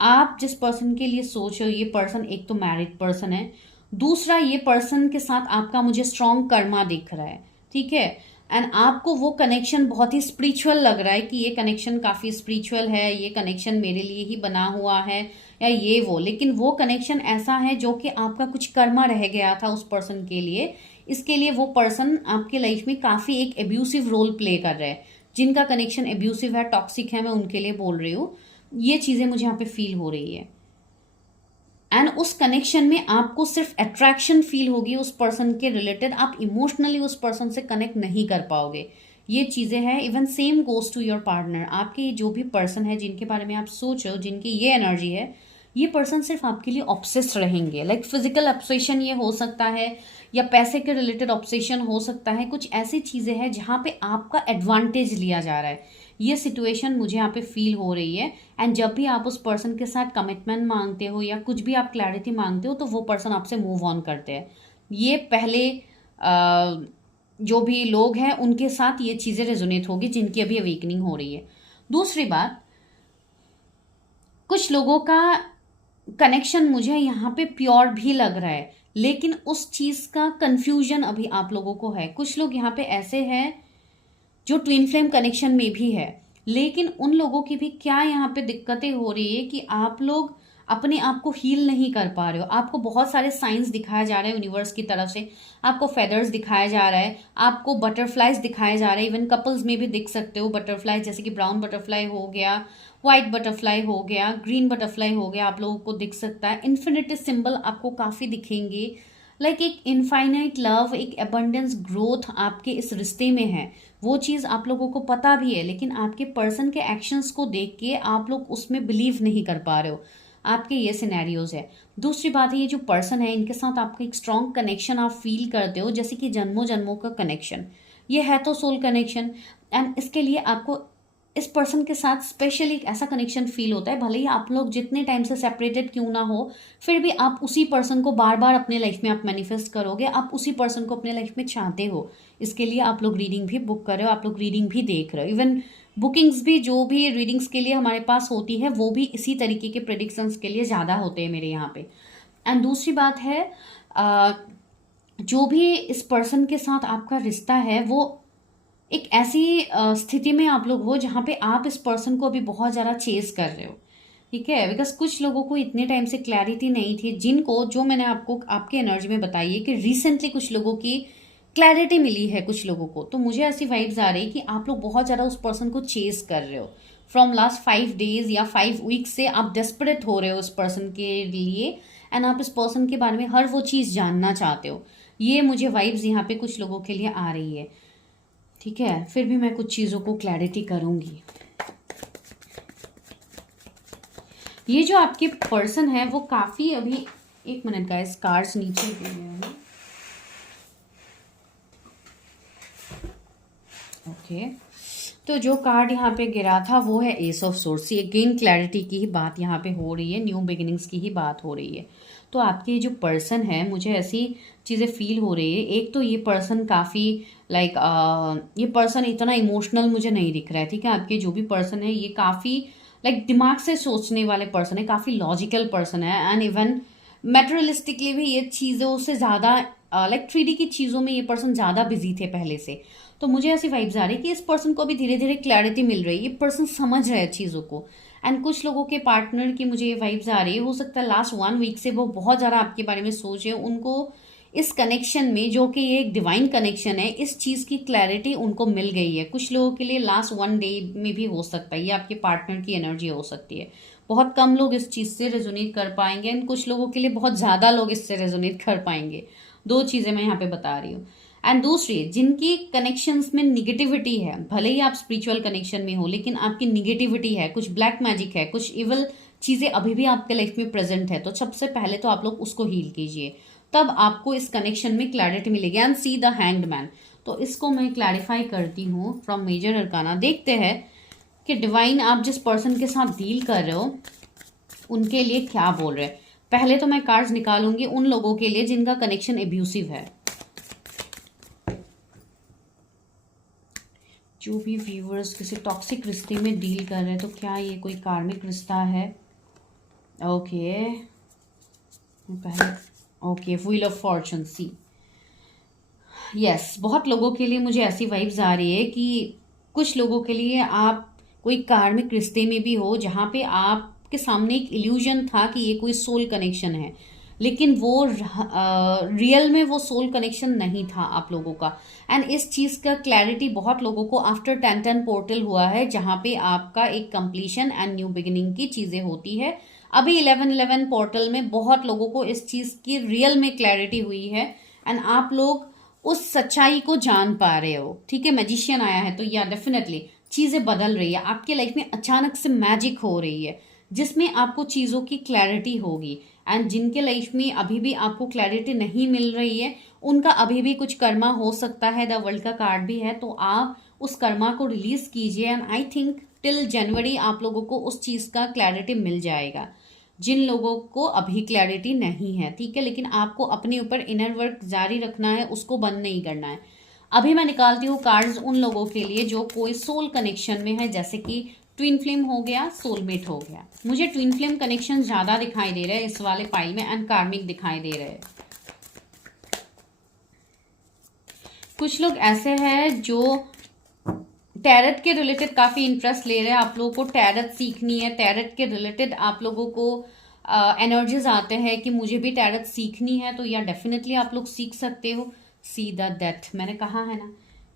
आप जिस पर्सन के लिए सोच रहे हो, ये पर्सन एक तो मैरिड पर्सन है, दूसरा ये पर्सन के साथ आपका मुझे स्ट्रॉन्ग कर्मा दिख रहा है। ठीक है, एंड आपको वो कनेक्शन बहुत ही स्पिरिचुअल लग रहा है कि ये कनेक्शन काफी स्पिरिचुअल है, ये कनेक्शन मेरे लिए ही बना हुआ है, या ये वो। लेकिन वो कनेक्शन ऐसा है जो कि आपका कुछ कर्मा रह गया था उस पर्सन के लिए, इसके लिए वो पर्सन आपके लाइफ में काफी एक एब्यूसिव रोल प्ले कर रहा है। जिनका कनेक्शन एब्यूसिव है, टॉक्सिक है, मैं उनके लिए बोल रही हूँ। ये चीजें मुझे यहाँ पे फील हो रही है। एंड उस कनेक्शन में आपको सिर्फ अट्रैक्शन फील होगी उस पर्सन के रिलेटेड, आप इमोशनली उस पर्सन से कनेक्ट नहीं कर पाओगे। ये चीजें हैं। Even same goes to your partner. आपके जो भी पर्सन है जिनके बारे में आप सोच रहे हो, जिनकी ये एनर्जी है, ये पर्सन सिर्फ आपके लिए ऑब्सेस्ड रहेंगे। लाइक फिजिकल ऑब्सेशन ये हो सकता है, या पैसे के रिलेटेड ऑब्सेशन हो सकता है। कुछ ऐसी चीजें हैं जहां पे आपका एडवांटेज लिया जा रहा है। ये सिचुएशन मुझे यहाँ पे फील हो रही है। एंड जब भी आप उस पर्सन के साथ कमिटमेंट मांगते हो या कुछ भी आप क्लैरिटी मांगते हो, तो वो पर्सन आपसे मूव ऑन करते हैं। ये पहले जो भी लोग हैं उनके साथ ये चीजें रेजोनेट होगी जिनकी अभी अवेकनिंग हो रही है। दूसरी बात, कुछ लोगों का कनेक्शन मुझे यहाँ पे प्योर भी लग रहा है, लेकिन उस चीज का कंफ्यूजन अभी आप लोगों को है। कुछ लोग यहाँ पे ऐसे हैं जो ट्विन फ्लेम कनेक्शन में भी है। लेकिन उन लोगों की भी क्या यहाँ पे दिक्कतें हो रही है कि आप लोग अपने आप को हील नहीं कर पा रहे हो। आपको बहुत सारे साइंस दिखाया जा रहा है यूनिवर्स की तरफ से, आपको फेदर्स दिखाया जा रहा है, आपको बटरफ्लाइज दिखाए जा रहे हैं। इवन कपल्स में भी दिख सकते हो बटरफ्लाई, जैसे कि ब्राउन बटरफ्लाई हो गया, व्हाइट बटरफ्लाई हो गया, ग्रीन बटरफ्लाई हो गया, आप लोगों को दिख सकता है। इन्फिनिटी सिंबल आपको काफ़ी दिखेंगे। लाइक एक इनफाइनाइट लव, एक अबंडेंस ग्रोथ आपके इस रिश्ते में है। वो चीज़ आप लोगों को पता भी है, लेकिन आपके पर्सन के एक्शंस को देख के आप लोग उसमें बिलीव नहीं कर पा रहे हो। आपके ये सिनेरियोज है। दूसरी बात है, ये जो पर्सन है इनके साथ आपका एक स्ट्रॉन्ग कनेक्शन आप फील करते हो, जैसे कि जन्मों जन्मों का कनेक्शन। ये है तो सोल कनेक्शन, एंड इसके लिए आपको इस पर्सन के साथ स्पेशली एक ऐसा कनेक्शन फील होता है। भले ही आप लोग जितने टाइम से सेपरेटेड क्यों ना हो, फिर भी आप उसी पर्सन को बार बार अपने लाइफ में आप मैनिफेस्ट करोगे, आप उसी पर्सन को अपने लाइफ में चाहते हो। इसके लिए आप लोग रीडिंग भी बुक कर रहे हो, आप लोग रीडिंग भी देख रहे हो। इवन बुकिंग्स भी जो भी रीडिंग्स के लिए हमारे पास होती है, वो भी इसी तरीके के प्रेडिक्शंस के लिए ज़्यादा होते हैं मेरे यहाँ पे। एंड दूसरी बात है, जो भी इस पर्सन के साथ आपका रिश्ता है, वो एक ऐसी स्थिति में आप लोग हो जहाँ पे आप इस पर्सन को अभी बहुत ज़्यादा चेस कर रहे हो। ठीक है, बिकॉज कुछ लोगों को इतने टाइम से क्लैरिटी नहीं थी, जिनको जो मैंने आपको आपके एनर्जी में बताई है कि रिसेंटली कुछ लोगों की क्लैरिटी मिली है कुछ लोगों को। तो मुझे ऐसी वाइब्स आ रही कि आप लोग बहुत ज़्यादा उस पर्सन को चेस कर रहे हो। फ्रॉम लास्ट 5 days या 5 weeks से आप डेस्परेट हो रहे हो उस पर्सन के लिए, एंड आप इस पर्सन के बारे में हर वो चीज़ जानना चाहते हो। ये मुझे वाइब्स यहाँ पे कुछ लोगों के लिए आ रही है। ठीक है, फिर भी मैं कुछ चीज़ों को क्लैरिटी करूंगी। ये जो आपके पर्सन है वो काफ़ी अभी, 1 मिनट का, कार्ड्स नीचे गिर गए हैं। ओके, तो जो कार्ड यहाँ पे गिरा था वो है S of source. Again clarity की ही बात यहाँ पे हो रही है, न्यू बिगिनिंग्स की ही बात हो रही है। तो आपके जो पर्सन है, मुझे ऐसी चीज़ें फील हो रही है। एक तो ये पर्सन काफ़ी लाइक ये पर्सन इतना इमोशनल मुझे नहीं दिख रहा है। ठीक है, आपके जो भी पर्सन है ये काफ़ी लाइक दिमाग से सोचने वाले पर्सन है, काफ़ी लॉजिकल पर्सन है, एंड इवन मेटेरियलिस्टिकली भी ये चीज़ों से ज़्यादा लाइक 3D की चीज़ों में ये पर्सन ज़्यादा बिजी थे पहले से। तो मुझे ऐसी वाइब्स आ रही है कि इस पर्सन को अभी धीरे धीरे क्लैरिटी मिल रही है, ये पर्सन समझ रहा है चीज़ों को। एंड कुछ लोगों के पार्टनर की मुझे ये वाइब्स आ रही है, हो सकता है लास्ट 1 week से वो बहुत ज़्यादा आपके बारे में सोचे, उनको इस कनेक्शन में, जो कि ये एक डिवाइन कनेक्शन है, इस चीज़ की क्लैरिटी उनको मिल गई है। कुछ लोगों के लिए लास्ट 1 day में भी हो सकता है, ये आपके पार्टनर की एनर्जी हो सकती है। बहुत कम लोग इस चीज़ से रेजोनेट कर पाएंगे, एंड कुछ लोगों के लिए बहुत ज़्यादा लोग इससे रेजोनेट कर पाएंगे। 2 चीज़ें मैं यहाँ पे बता रही हूँ। एंड दूसरी, जिनकी कनेक्शंस में निगेटिविटी है, भले ही आप स्पिरिचुअल कनेक्शन में हो, लेकिन आपकी निगेटिविटी है, कुछ ब्लैक मैजिक है, कुछ इवल चीज़ें अभी भी आपके लाइफ में प्रेजेंट है, तो सबसे पहले तो आप लोग उसको हील कीजिए, तब आपको इस कनेक्शन में क्लैरिटी मिलेगी। And see the hanged man, तो इसको मैं क्लैरिफाई करती हूँ फ्रॉम मेजर अरकाना। देखते हैं कि डिवाइन आप जिस पर्सन के साथ डील कर रहे हो उनके लिए क्या बोल रहे हैं। पहले तो मैं कार्ड्स निकालूंगी उन लोगों के लिए जिनका कनेक्शन एब्यूसिव है। जो भी व्यूअर्स किसी टॉक्सिक रिश्ते में डील कर रहे हैं, तो क्या ये कोई कार्मिक रिश्ता है? ओके, पहले okay, wheel of fortune, see yes. बहुत लोगों के लिए मुझे ऐसी वाइब्स आ रही है कि कुछ लोगों के लिए आप कोई कार्मिक रिश्ते में भी हो, जहाँ पे आपके सामने एक इल्यूजन था कि ये कोई सोल कनेक्शन है, लेकिन वो रियल में वो सोल कनेक्शन नहीं था आप लोगों का। एंड इस चीज़ का क्लैरिटी बहुत लोगों को आफ्टर 10-10 पोर्टल हुआ है, जहाँ पे आपका एक कंप्लीशन एंड न्यू बिगिनिंग की चीज़ें होती है। अभी 11-11 पोर्टल में बहुत लोगों को इस चीज़ की रियल में क्लैरिटी हुई है, एंड आप लोग उस सच्चाई को जान पा रहे हो। ठीक है, मैजिशियन आया है, तो या डेफिनेटली चीज़ें बदल रही है आपके लाइफ में, अचानक से मैजिक हो रही है जिसमें आपको चीज़ों की क्लैरिटी होगी। एंड जिनके लाइफ में अभी भी आपको क्लैरिटी नहीं मिल रही है, उनका अभी भी कुछ कर्मा हो सकता है। द वर्ल्ड का कार्ड भी है, तो आप उस कर्मा को रिलीज कीजिए, एंड आई थिंक टिल जनवरी आप लोगों को उस चीज़ का क्लैरिटी मिल जाएगा, जिन लोगों को अभी क्लैरिटी नहीं है। ठीक है, लेकिन आपको अपने ऊपर इनर वर्क जारी रखना है, उसको बंद नहीं करना है। अभी मैं निकालती हूँ कार्ड्स उन लोगों के लिए जो कोई सोल कनेक्शन में है, जैसे कि ट्विन फ्लेम हो गया, सोलमेट हो गया। मुझे ट्विन फ्लेम कनेक्शन ज़्यादा दिखाई दे रहे हैं इस वाले पाइल में, एंड कार्मिक दिखाई दे रहे हैं। कुछ लोग ऐसे हैं जो टैरट के रिलेटेड काफ़ी इंटरेस्ट ले रहे हैं, आप लोगों को टैरट सीखनी है, टैरट के रिलेटेड आप लोगों को एनर्जीज आते हैं कि मुझे भी टैरट सीखनी है, तो या डेफिनेटली आप लोग सीख सकते हो। सी द डेथ, मैंने कहा है ना,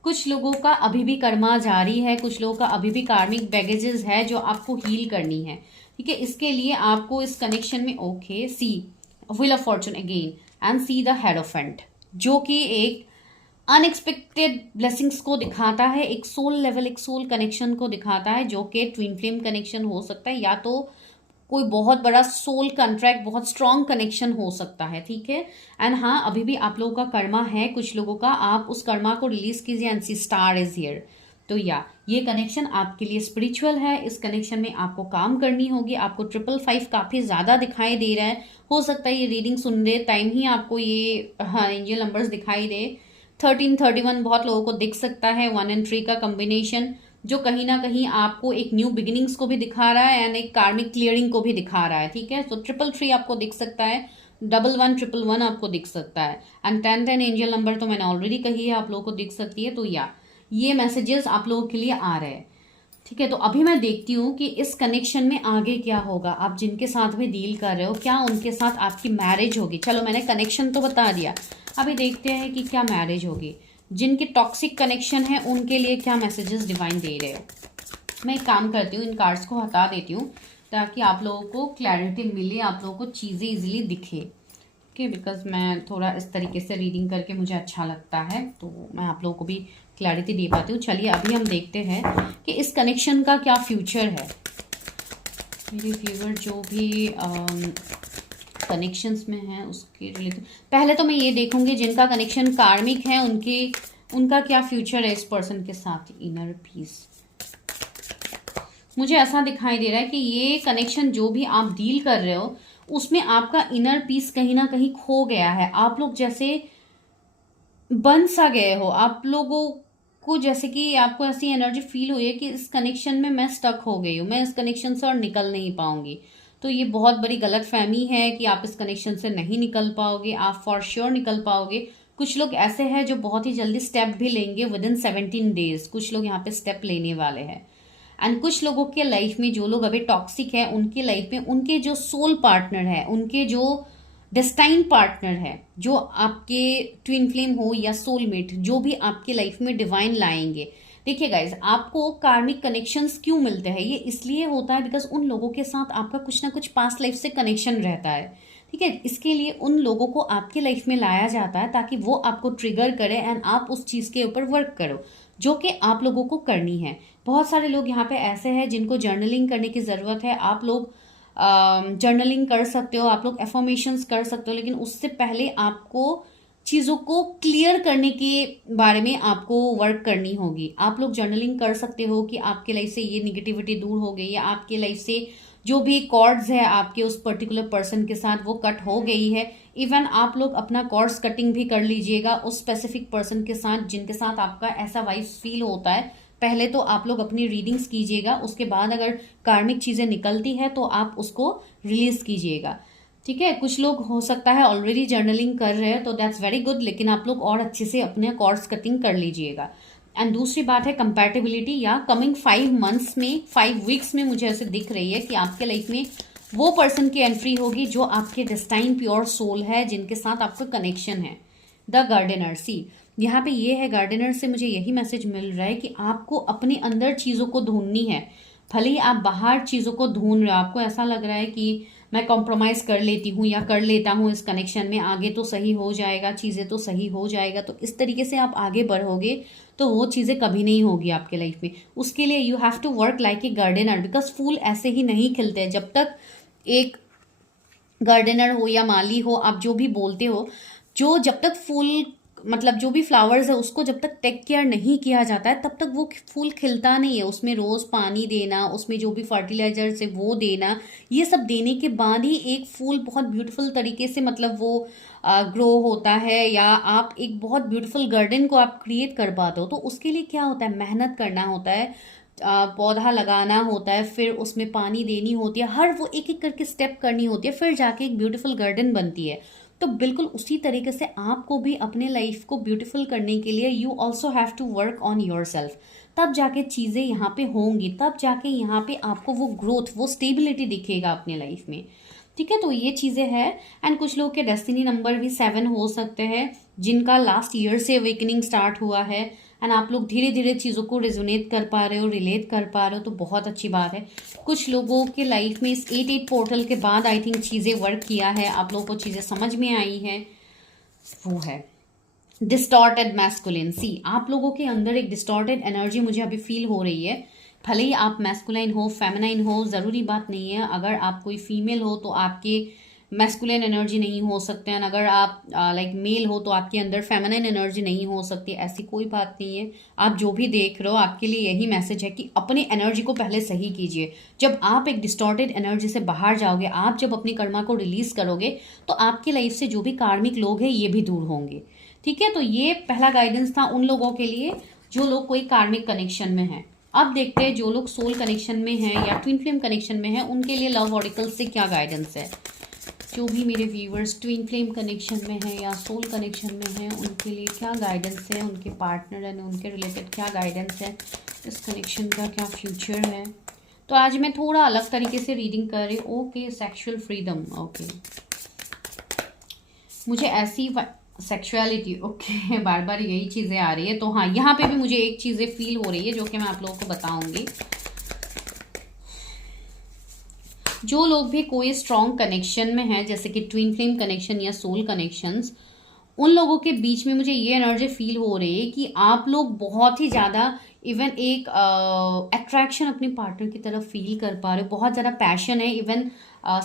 कुछ लोगों का अभी भी कर्मा जारी है, कुछ लोगों का अभी भी कार्मिक बैगेजेस है जो आपको हील करनी है, ठीक है। इसके लिए आपको इस कनेक्शन में okay see wheel of fortune again and see the hierophant, जो कि एक अनएक्सपेक्टेड ब्लेसिंग्स को दिखाता है, एक सोल लेवल, एक सोल कनेक्शन को दिखाता है, जो कि ट्विन फ्लेम कनेक्शन हो सकता है या तो कोई बहुत बड़ा सोल कॉन्ट्रैक्ट, बहुत स्ट्रॉन्ग कनेक्शन हो सकता है, ठीक है। एंड हाँ, अभी भी आप लोगों का कर्मा है, कुछ लोगों का, आप उस कर्मा को रिलीज कीजिए and see star is here. तो या ये कनेक्शन आपके लिए स्पिरिचुअल है, इस कनेक्शन में आपको काम करनी होगी। आपको 555 काफी ज्यादा दिखाई दे रहा है, हो सकता है ये रीडिंग सुन रहे टाइम ही आपको ये हाँ एंजल नंबर्स दिखाई दे। 1331 बहुत लोगों को दिख सकता है, 1 and 3 का कॉम्बिनेशन, जो कहीं ना कहीं आपको एक न्यू बिगिनिंग्स को भी दिखा रहा है एंड एक कार्मिक क्लियरिंग को भी दिखा रहा है, ठीक है। तो 333 आपको दिख सकता है, 1111 आपको दिख सकता है एंड 1010 एंजल नंबर तो मैंने ऑलरेडी कही है, आप लोगों को दिख सकती है। तो या ये मैसेजेस आप लोगों के लिए आ रहे हैं, ठीक है। तो अभी मैं देखती हूँ कि इस कनेक्शन में आगे क्या होगा, आप जिनके साथ भी डील कर रहे हो क्या उनके साथ आपकी मैरिज होगी। चलो मैंने कनेक्शन तो बता दिया, अभी देखते हैं कि क्या मैरिज होगी। जिनके टॉक्सिक कनेक्शन है उनके लिए क्या मैसेजेस डिवाइन दे रहे हो। मैं एक काम करती हूँ, इन कार्ड्स को हटा देती हूँ ताकि आप लोगों को क्लैरिटी मिले, आप लोगों को चीज़ें इजीली दिखे, ओके। बिकॉज मैं थोड़ा इस तरीके से रीडिंग करके मुझे अच्छा लगता है, तो मैं आप लोगों को भी क्लैरिटी दे पाती हूँ। चलिए अभी हम देखते हैं कि इस कनेक्शन का क्या फ्यूचर है। मेरे व्यूअर जो भी कनेक्शंस में हैं उसके रिलेटेड, पहले तो मैं ये देखूंगी जिनका कनेक्शन कार्मिक है उनका क्या फ्यूचर है इस पर्सन के साथ। इनर पीस, मुझे ऐसा दिखाई दे रहा है कि ये कनेक्शन जो भी आप डील कर रहे हो उसमें आपका इनर पीस कहीं ना कहीं खो गया है। आप लोग जैसे बन सा गए हो, आप लोगों को जैसे कि आपको ऐसी एनर्जी फील हुई है कि इस कनेक्शन में मैं स्टक हो गई हूँ, मैं इस कनेक्शन से और निकल नहीं पाऊंगी। तो ये बहुत बड़ी गलत फहमी है कि आप इस कनेक्शन से नहीं निकल पाओगे, आप फॉर श्योर निकल पाओगे। कुछ लोग ऐसे हैं जो बहुत ही जल्दी स्टेप भी लेंगे, विद इन 17 डेज कुछ लोग यहाँ पे स्टेप लेने वाले हैं। एंड कुछ लोगों के लाइफ में, जो लोग अभी टॉक्सिक है उनके लाइफ में उनके जो सोल पार्टनर है, उनके जो डेस्टाइन पार्टनर है, जो आपके ट्विन फ्लेम हो या सोलमेट, जो भी आपके लाइफ में डिवाइन लाएंगे। देखिए गाइज, आपको कार्मिक कनेक्शंस क्यों मिलते हैं, ये इसलिए होता है बिकॉज उन लोगों के साथ आपका कुछ ना कुछ पास्ट लाइफ से कनेक्शन रहता है, ठीक है। इसके लिए उन लोगों को आपके लाइफ में लाया जाता है ताकि वो आपको ट्रिगर करे एंड आप उस चीज के ऊपर वर्क करो, जो कि आप लोगों को करनी है। बहुत सारे लोग यहाँ पे ऐसे हैं जिनको जर्नलिंग करने की जरूरत है। आप लोग जर्नलिंग कर सकते हो, आप लोग एफर्मेशंस कर सकते हो, लेकिन उससे पहले आपको चीज़ों को क्लियर करने के बारे में आपको वर्क करनी होगी। आप लोग जर्नलिंग कर सकते हो कि आपके लाइफ से ये निगेटिविटी दूर हो गई, या आपके लाइफ से जो भी कॉर्ड्स है आपके उस पर्टिकुलर पर्सन के साथ वो कट हो गई है। इवन आप लोग अपना कॉर्ड्स कटिंग भी कर लीजिएगा उस स्पेसिफिक पर्सन के साथ जिनके साथ आपका ऐसा वाइब्स फील होता है। पहले तो आप लोग अपनी रीडिंग्स कीजिएगा, उसके बाद अगर कार्मिक चीजें निकलती है तो आप उसको रिलीज कीजिएगा, ठीक है। कुछ लोग हो सकता है ऑलरेडी जर्नलिंग कर रहे हैं, तो दैट्स वेरी गुड, लेकिन आप लोग और अच्छे से अपने कॉर्ड्स कटिंग कर लीजिएगा। एंड दूसरी बात है कंपैटिबिलिटी, या कमिंग 5 मंथ्स में, 5 वीक्स में मुझे ऐसे दिख रही है कि आपके लाइफ में वो पर्सन की एंट्री होगी जो आपके डेस्टाइन प्योर सोल है, जिनके साथ आपका कनेक्शन है। द गार्डनर, सी यहाँ पे ये है, गार्डनर से मुझे यही मैसेज मिल रहा है कि आपको अपने अंदर चीज़ों को ढूंढनी है। भले ही आप बाहर चीज़ों को ढूंढ रहे हो, आपको ऐसा लग रहा है कि मैं कॉम्प्रोमाइज़ कर लेती हूँ या कर लेता हूँ इस कनेक्शन में, आगे तो सही हो जाएगा, चीज़ें तो सही हो जाएगा, तो इस तरीके से आप आगे बढ़ोगे तो वो चीज़ें कभी नहीं होगी आपके लाइफ में। उसके लिए you have to work like a gardener, because फूल ऐसे ही नहीं खिलते। जब तक एक गार्डनर हो या माली हो, आप जो भी बोलते हो, जो जब तक फूल मतलब जो भी फ्लावर्स है उसको जब तक टेक केयर नहीं किया जाता है तब तक वो फूल खिलता नहीं है। उसमें रोज पानी देना, उसमें जो भी फर्टिलाइजर है वो देना, ये सब देने के बाद ही एक फूल बहुत ब्यूटीफुल तरीके से मतलब वो ग्रो होता है, या आप एक बहुत ब्यूटीफुल गार्डन को आप क्रिएट कर पाते हो। तो उसके लिए क्या होता है, मेहनत करना होता है, पौधा लगाना होता है, फिर उसमें पानी देनी होती है, हर वो एक एक करके स्टेप करनी होती है, फिर जाके एक ब्यूटीफुल गार्डन बनती है। तो बिल्कुल उसी तरीके से आपको भी अपने लाइफ को ब्यूटीफुल करने के लिए you also have to work on yourself. तब जाके चीज़ें यहाँ पे होंगी, तब जाके यहाँ पे आपको वो ग्रोथ, वो स्टेबिलिटी दिखेगा अपने लाइफ में। ठीक है, तो ये चीज़ें हैं। एंड कुछ लोग के डेस्टिनी नंबर भी 7 हो सकते हैं, जिनका लास्ट ईयर से अवेकनिंग स्टार्ट हुआ है। एंड आप लोग धीरे धीरे चीज़ों को रेजोनेट कर पा रहे हो, रिलेट कर पा रहे हो, तो बहुत अच्छी बात है। कुछ लोगों के लाइफ में इस 8-8 पोर्टल के बाद आई थिंक चीज़ें वर्क किया है, आप लोगों को चीज़ें समझ में आई हैं। वो है डिस्टॉर्टेड मैस्कुलिन। सी, आप लोगों के अंदर एक डिस्टॉर्टेड एनर्जी मुझे अभी फील हो रही है। भले ही आप मैस्कुलाइन हो, फेमिनाइन हो, ज़रूरी बात नहीं है। अगर आप कोई फीमेल हो तो आपके मैस्कुलिन एनर्जी नहीं हो सकते हैं, अगर आप लाइक मेल हो तो आपके अंदर फेमिनाइन एनर्जी नहीं हो सकती, ऐसी कोई बात नहीं है। आप जो भी देख रहे हो, आपके लिए यही मैसेज है कि अपनी एनर्जी को पहले सही कीजिए। जब आप एक डिस्टॉर्टेड एनर्जी से बाहर जाओगे, आप जब अपनी कर्मा को रिलीज करोगे, तो आपकी लाइफ से जो भी कार्मिक लोग हैं ये भी दूर होंगे। ठीक है, तो ये पहला गाइडेंस था उन लोगों के लिए जो लोग कोई कार्मिक कनेक्शन में हैं। अब देखते हैं जो लोग सोल कनेक्शन में हैं या ट्विन फ्लेम कनेक्शन में हैं, उनके लिए लव ऑरिकल से क्या गाइडेंस है। जो भी मेरे व्यूवर्स ट्विन फ्लेम कनेक्शन में हैं या सोल कनेक्शन में हैं, उनके लिए क्या गाइडेंस है, उनके पार्टनर एंड उनके रिलेटेड क्या गाइडेंस है, इस कनेक्शन का क्या फ्यूचर है। तो आज मैं थोड़ा अलग तरीके से रीडिंग कर रही हूँ। Okay, sexual freedom. ओके, मुझे ऐसी सेक्सुअलिटी, ओके, बार बार यही चीज़ें आ रही है। तो हाँ, यहाँ पे भी मुझे एक चीज़ें फील हो रही है जो कि मैं आप लोगों को बताऊंगी। जो लोग भी कोई स्ट्रॉन्ग कनेक्शन में है, जैसे कि ट्विन फ्लेम कनेक्शन या सोल कनेक्शंस, उन लोगों के बीच में मुझे ये एनर्जी फील हो रही है कि आप लोग बहुत ही ज़्यादा इवन एक अट्रैक्शन अपने पार्टनर की तरफ फील कर पा रहे हो, बहुत ज़्यादा पैशन है। इवन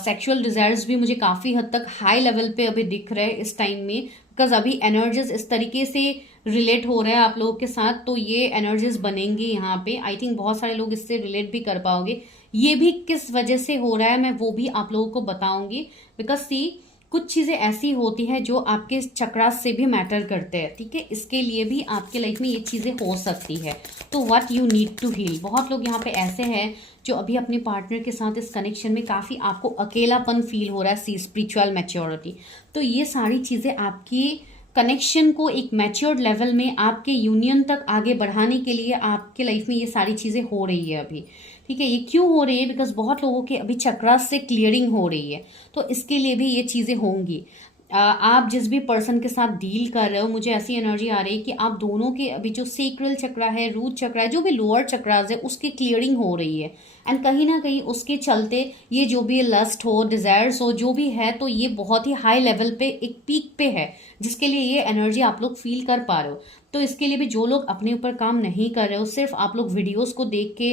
सेक्सुअल डिज़ायर्स भी मुझे काफ़ी हद तक हाई लेवल पे अभी दिख रहे हैं इस टाइम में, बिकॉज अभी एनर्जीज इस तरीके से रिलेट हो रहा है आप लोगों के साथ, तो ये एनर्जीज बनेंगी यहाँ पे। आई थिंक बहुत सारे लोग इससे रिलेट भी कर पाओगे। ये भी किस वजह से हो रहा है मैं वो भी आप लोगों को बताऊंगी, बिकॉज सी कुछ चीज़ें ऐसी होती है जो आपके चक्रास से भी मैटर करते हैं। ठीक है, इसके लिए भी आपके लाइफ में ये चीज़ें हो सकती है। तो what you need to heal, बहुत लोग यहाँ पे ऐसे हैं जो अभी अपने पार्टनर के साथ इस कनेक्शन में काफ़ी आपको अकेलापन फील हो रहा है, सी स्पिरिचुअल मैच्योरिटी। तो ये सारी चीज़ें आपकी कनेक्शन को एक मैच्योर्ड लेवल में, आपके यूनियन तक आगे बढ़ाने के लिए आपके लाइफ में ये सारी चीज़ें हो रही है अभी। ठीक है, ये क्यों हो रही है, बिकॉज बहुत लोगों के अभी चक्रास से क्लियरिंग हो रही है, तो इसके लिए भी ये चीज़ें होंगी। आप जिस भी पर्सन के साथ डील कर रहे हो, मुझे ऐसी एनर्जी आ रही है कि आप दोनों के अभी जो सेक्रल चक्रा है, रूट चक्रा है, जो भी लोअर चक्रास है, उसकी क्लियरिंग हो रही है। एंड कहीं ना कहीं उसके चलते ये जो भी लस्ट हो, डिजायर्स हो, जो भी है, तो ये बहुत ही हाई लेवल पे एक पीक पे है, जिसके लिए ये एनर्जी आप लोग फील कर पा रहे हो। तो इसके लिए भी जो लोग अपने ऊपर काम नहीं कर रहे हो, सिर्फ आप लोग वीडियोस को देख के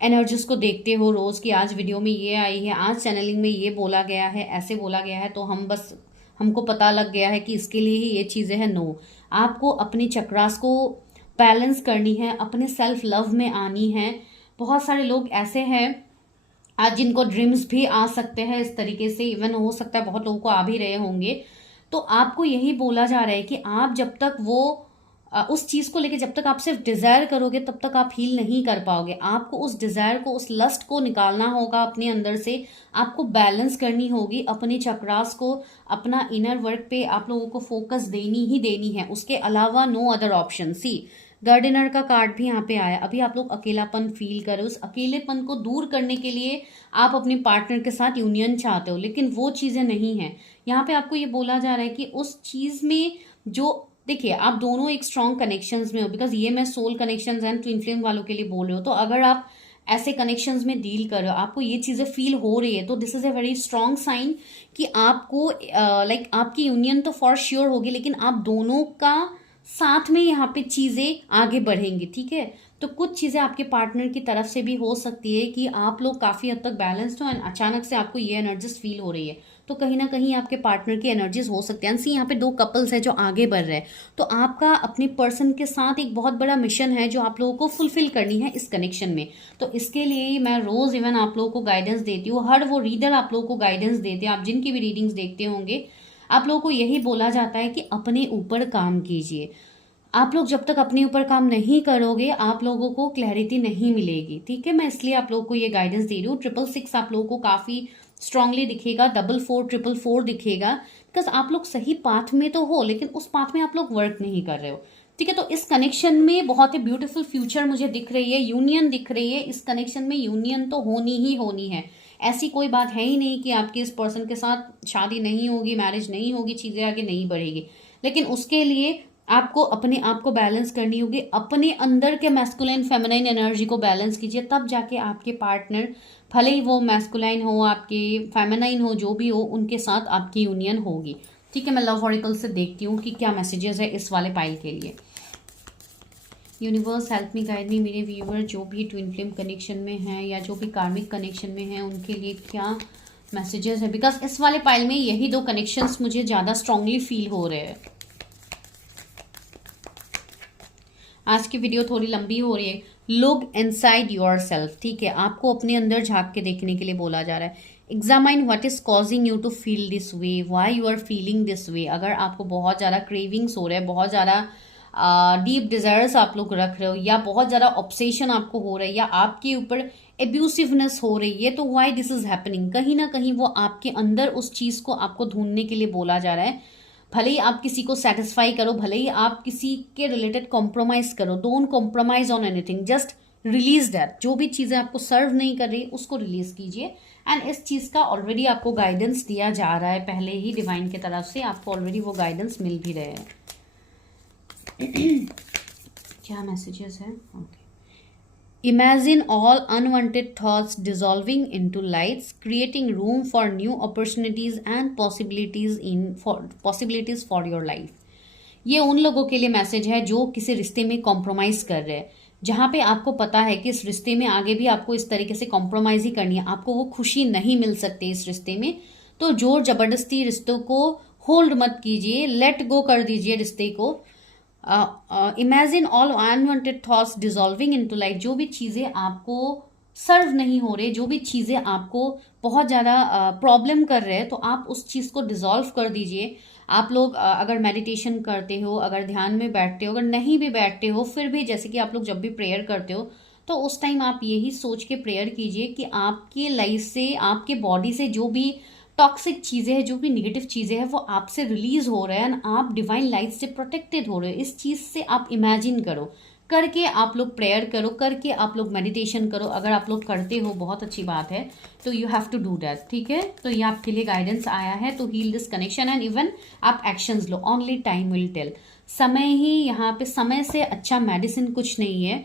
एनर्जीज को देखते हो रोज की, आज वीडियो में ये आई है, आज चैनलिंग में ये बोला गया है, ऐसे बोला गया है, तो हम बस हमको पता लग गया है कि इसके लिए ही ये चीज़ें हैं। नो, आपको अपनी चक्रास को बैलेंस करनी है, अपने सेल्फ लव में आनी है। बहुत सारे लोग ऐसे हैं आज जिनको ड्रीम्स भी आ सकते हैं इस तरीके से, इवन हो सकता है बहुत लोगों को आ भी रहे होंगे। तो आपको यही बोला जा रहा है कि आप जब तक वो उस चीज़ को लेके जब तक आप सिर्फ डिज़ायर करोगे, तब तक आप हील नहीं कर पाओगे। आपको उस डिज़ायर को, उस लस्ट को निकालना होगा अपने अंदर से। आपको बैलेंस करनी होगी अपने चक्रास को, अपना इनर वर्क पे आप लोगों को फोकस देनी ही देनी है, उसके अलावा नो अदर ऑप्शन। सी, गार्डनर का कार्ड भी यहाँ पे आया। अभी आप लोग अकेलापन फील करो, उस अकेलेपन को दूर करने के लिए आप अपने पार्टनर के साथ यूनियन चाहते हो, लेकिन वो चीज़ें नहीं है। यहाँ पे आपको ये बोला जा रहा है कि उस चीज़ में जो, देखिए, आप दोनों एक स्ट्रॉन्ग कनेक्शंस में हो, बिकॉज ये मैं soul connections and twin flame वालों के लिए बोल रही हूँ। तो अगर आप ऐसे कनेक्शंस में डील कर रहे हो, आपको ये चीज़ें फील हो रही है, तो this is a very strong sign कि आपको लाइक आपकी यूनियन तो फॉर श्योर होगी, लेकिन आप दोनों का साथ में यहाँ पे चीज़ें आगे बढ़ेंगी। ठीक है, तो कुछ चीज़ें आपके पार्टनर की तरफ से भी हो सकती है कि आप लोग काफ़ी हद तक बैलेंस्ड हो एंड अचानक से आपको ये एनर्जीज फील हो रही है, तो कहीं ना कहीं आपके पार्टनर की एनर्जीज हो सकती हैं। सी, यहाँ पे 2 कपल्स है जो आगे बढ़ रहे हैं, तो आपका अपने पर्सन के साथ एक बहुत बड़ा मिशन है जो आप लोगों को फुलफिल करनी है इस कनेक्शन में। तो इसके लिए मैं रोज इवन आप लोगों को गाइडेंस देती हूँ, हर वो रीडर आप लोगों को गाइडेंस देते हैं, आप जिनकी भी रीडिंग्स देखते होंगे, आप लोगों को यही बोला जाता है कि अपने ऊपर काम कीजिए। आप लोग जब तक अपने ऊपर काम नहीं करोगे, आप लोगों को क्लैरिटी नहीं मिलेगी। ठीक है, मैं इसलिए आप लोगों को ये गाइडेंस दे रही हूँ। 666 आप लोगों को काफ़ी स्ट्रांगली दिखेगा, 4444 दिखेगा, बिकॉज आप लोग सही पाथ में तो हो, लेकिन उस पाथ में आप लोग वर्क नहीं कर रहे हो। ठीक है, तो इस कनेक्शन में बहुत ही ब्यूटीफुल फ्यूचर मुझे दिख रही है, यूनियन दिख रही है। इस कनेक्शन में यूनियन तो होनी ही होनी है, ऐसी कोई बात है ही नहीं कि आपकी इस पर्सन के साथ शादी नहीं होगी, मैरिज नहीं होगी, चीज़ें आगे नहीं बढ़ेगी। लेकिन उसके लिए आपको अपने आप को बैलेंस करनी होगी, अपने अंदर के मैस्कुलाइन फेमिनाइन एनर्जी को बैलेंस कीजिए, तब जाके आपके पार्टनर, भले ही वो मैस्कुलाइन हो, आपके फेमिनाइन हो, जो भी हो, उनके साथ आपकी यूनियन होगी। ठीक है, मैं लव ऑरिकल से देखती हूँ कि क्या मैसेजेस है इस वाले पाइल के लिए। Universe help me guide me, मेरे व्यूअर जो भी ट्विन फ्लेम कनेक्शन में हैं या जो भी कार्मिक कनेक्शन में हैं उनके लिए क्या मैसेजेस है, बिकॉज इस वाले पाइल में यही दो कनेक्शंस मुझे ज़्यादा स्ट्रांगली फील हो रहे हैं। आज की वीडियो थोड़ी लंबी हो रही है। लुक इनसाइड योर सेल्फ, ठीक है, आपको अपने अंदर झांक के देखने के लिए बोला जा रहा है। Examine what is causing you to feel this way, why you are feeling this way. अगर आपको बहुत ज़्यादा क्रेविंग्स हो रहे हैं, बहुत ज़्यादा डीप डिजायर्स आप लोग रख रहे हो, या बहुत ज़्यादा ऑब्सेशन आपको हो रहा है, या आपके ऊपर एब्यूसिवनेस हो रही है, तो व्हाई दिस इज हैपनिंग। कहीं ना कहीं वो आपके अंदर उस चीज़ को आपको ढूंढने के लिए बोला जा रहा है। भले ही आप किसी को सेटिस्फाई करो, भले ही आप किसी के रिलेटेड कॉम्प्रोमाइज करो, don't compromise on anything, just release that. जो भी चीज़ें आपको सर्व नहीं कर रही उसको रिलीज कीजिए। एंड इस चीज़ का ऑलरेडी आपको गाइडेंस दिया जा रहा है पहले ही डिवाइन की तरफ से, आपको ऑलरेडी वो गाइडेंस मिल भी रहे हैं। क्या मैसेजेस है? Okay. Imagine all unwanted thoughts dissolving into lights, creating room for new opportunities and possibilities for your life. ये उन लोगों के लिए मैसेज है जो किसी रिश्ते में कॉम्प्रोमाइज कर रहे हैं, जहाँ पे आपको पता है कि इस रिश्ते में आगे भी आपको इस तरीके से कॉम्प्रोमाइज ही करनी है, आपको वो खुशी नहीं मिल सकती इस रिश्ते में। तो जोर जबरदस्ती रिश्तों को होल्ड मत कीजिए, लेट गो कर दीजिए रिश्ते को। Imagine all unwanted thoughts dissolving into life. जो भी चीज़ें आपको सर्व नहीं हो रहे, जो भी चीज़ें आपको बहुत ज़्यादा प्रॉब्लम कर रहे हैं, तो आप उस चीज़ को डिजॉल्व कर दीजिए। आप लोग अगर मेडिटेशन करते हो, अगर ध्यान में बैठते हो, अगर नहीं भी बैठते हो, फिर भी जैसे कि आप लोग जब भी प्रेयर करते हो, तो उस टाइम आप यही सोच के प्रेयर कीजिए कि आपकी लाइफ से, आपके बॉडी से जो भी टॉक्सिक चीज़ें हैं, जो भी निगेटिव चीज़ें हैं, वो आपसे रिलीज हो रहे हैं एंड आप डिवाइन लाइट से प्रोटेक्टेड हो रहे हो। इस चीज़ से आप इमेजिन करो, करके आप लोग प्रेयर करो, करके आप लोग मेडिटेशन करो। अगर आप लोग करते हो बहुत अच्छी बात है, तो you have to do that. ठीक है, तो ये आपके लिए गाइडेंस आया है to heal this connection and even आप एक्शंस लो, ओनली टाइम विल टेल। समय ही यहाँ पे, समय से अच्छा मेडिसिन कुछ नहीं है।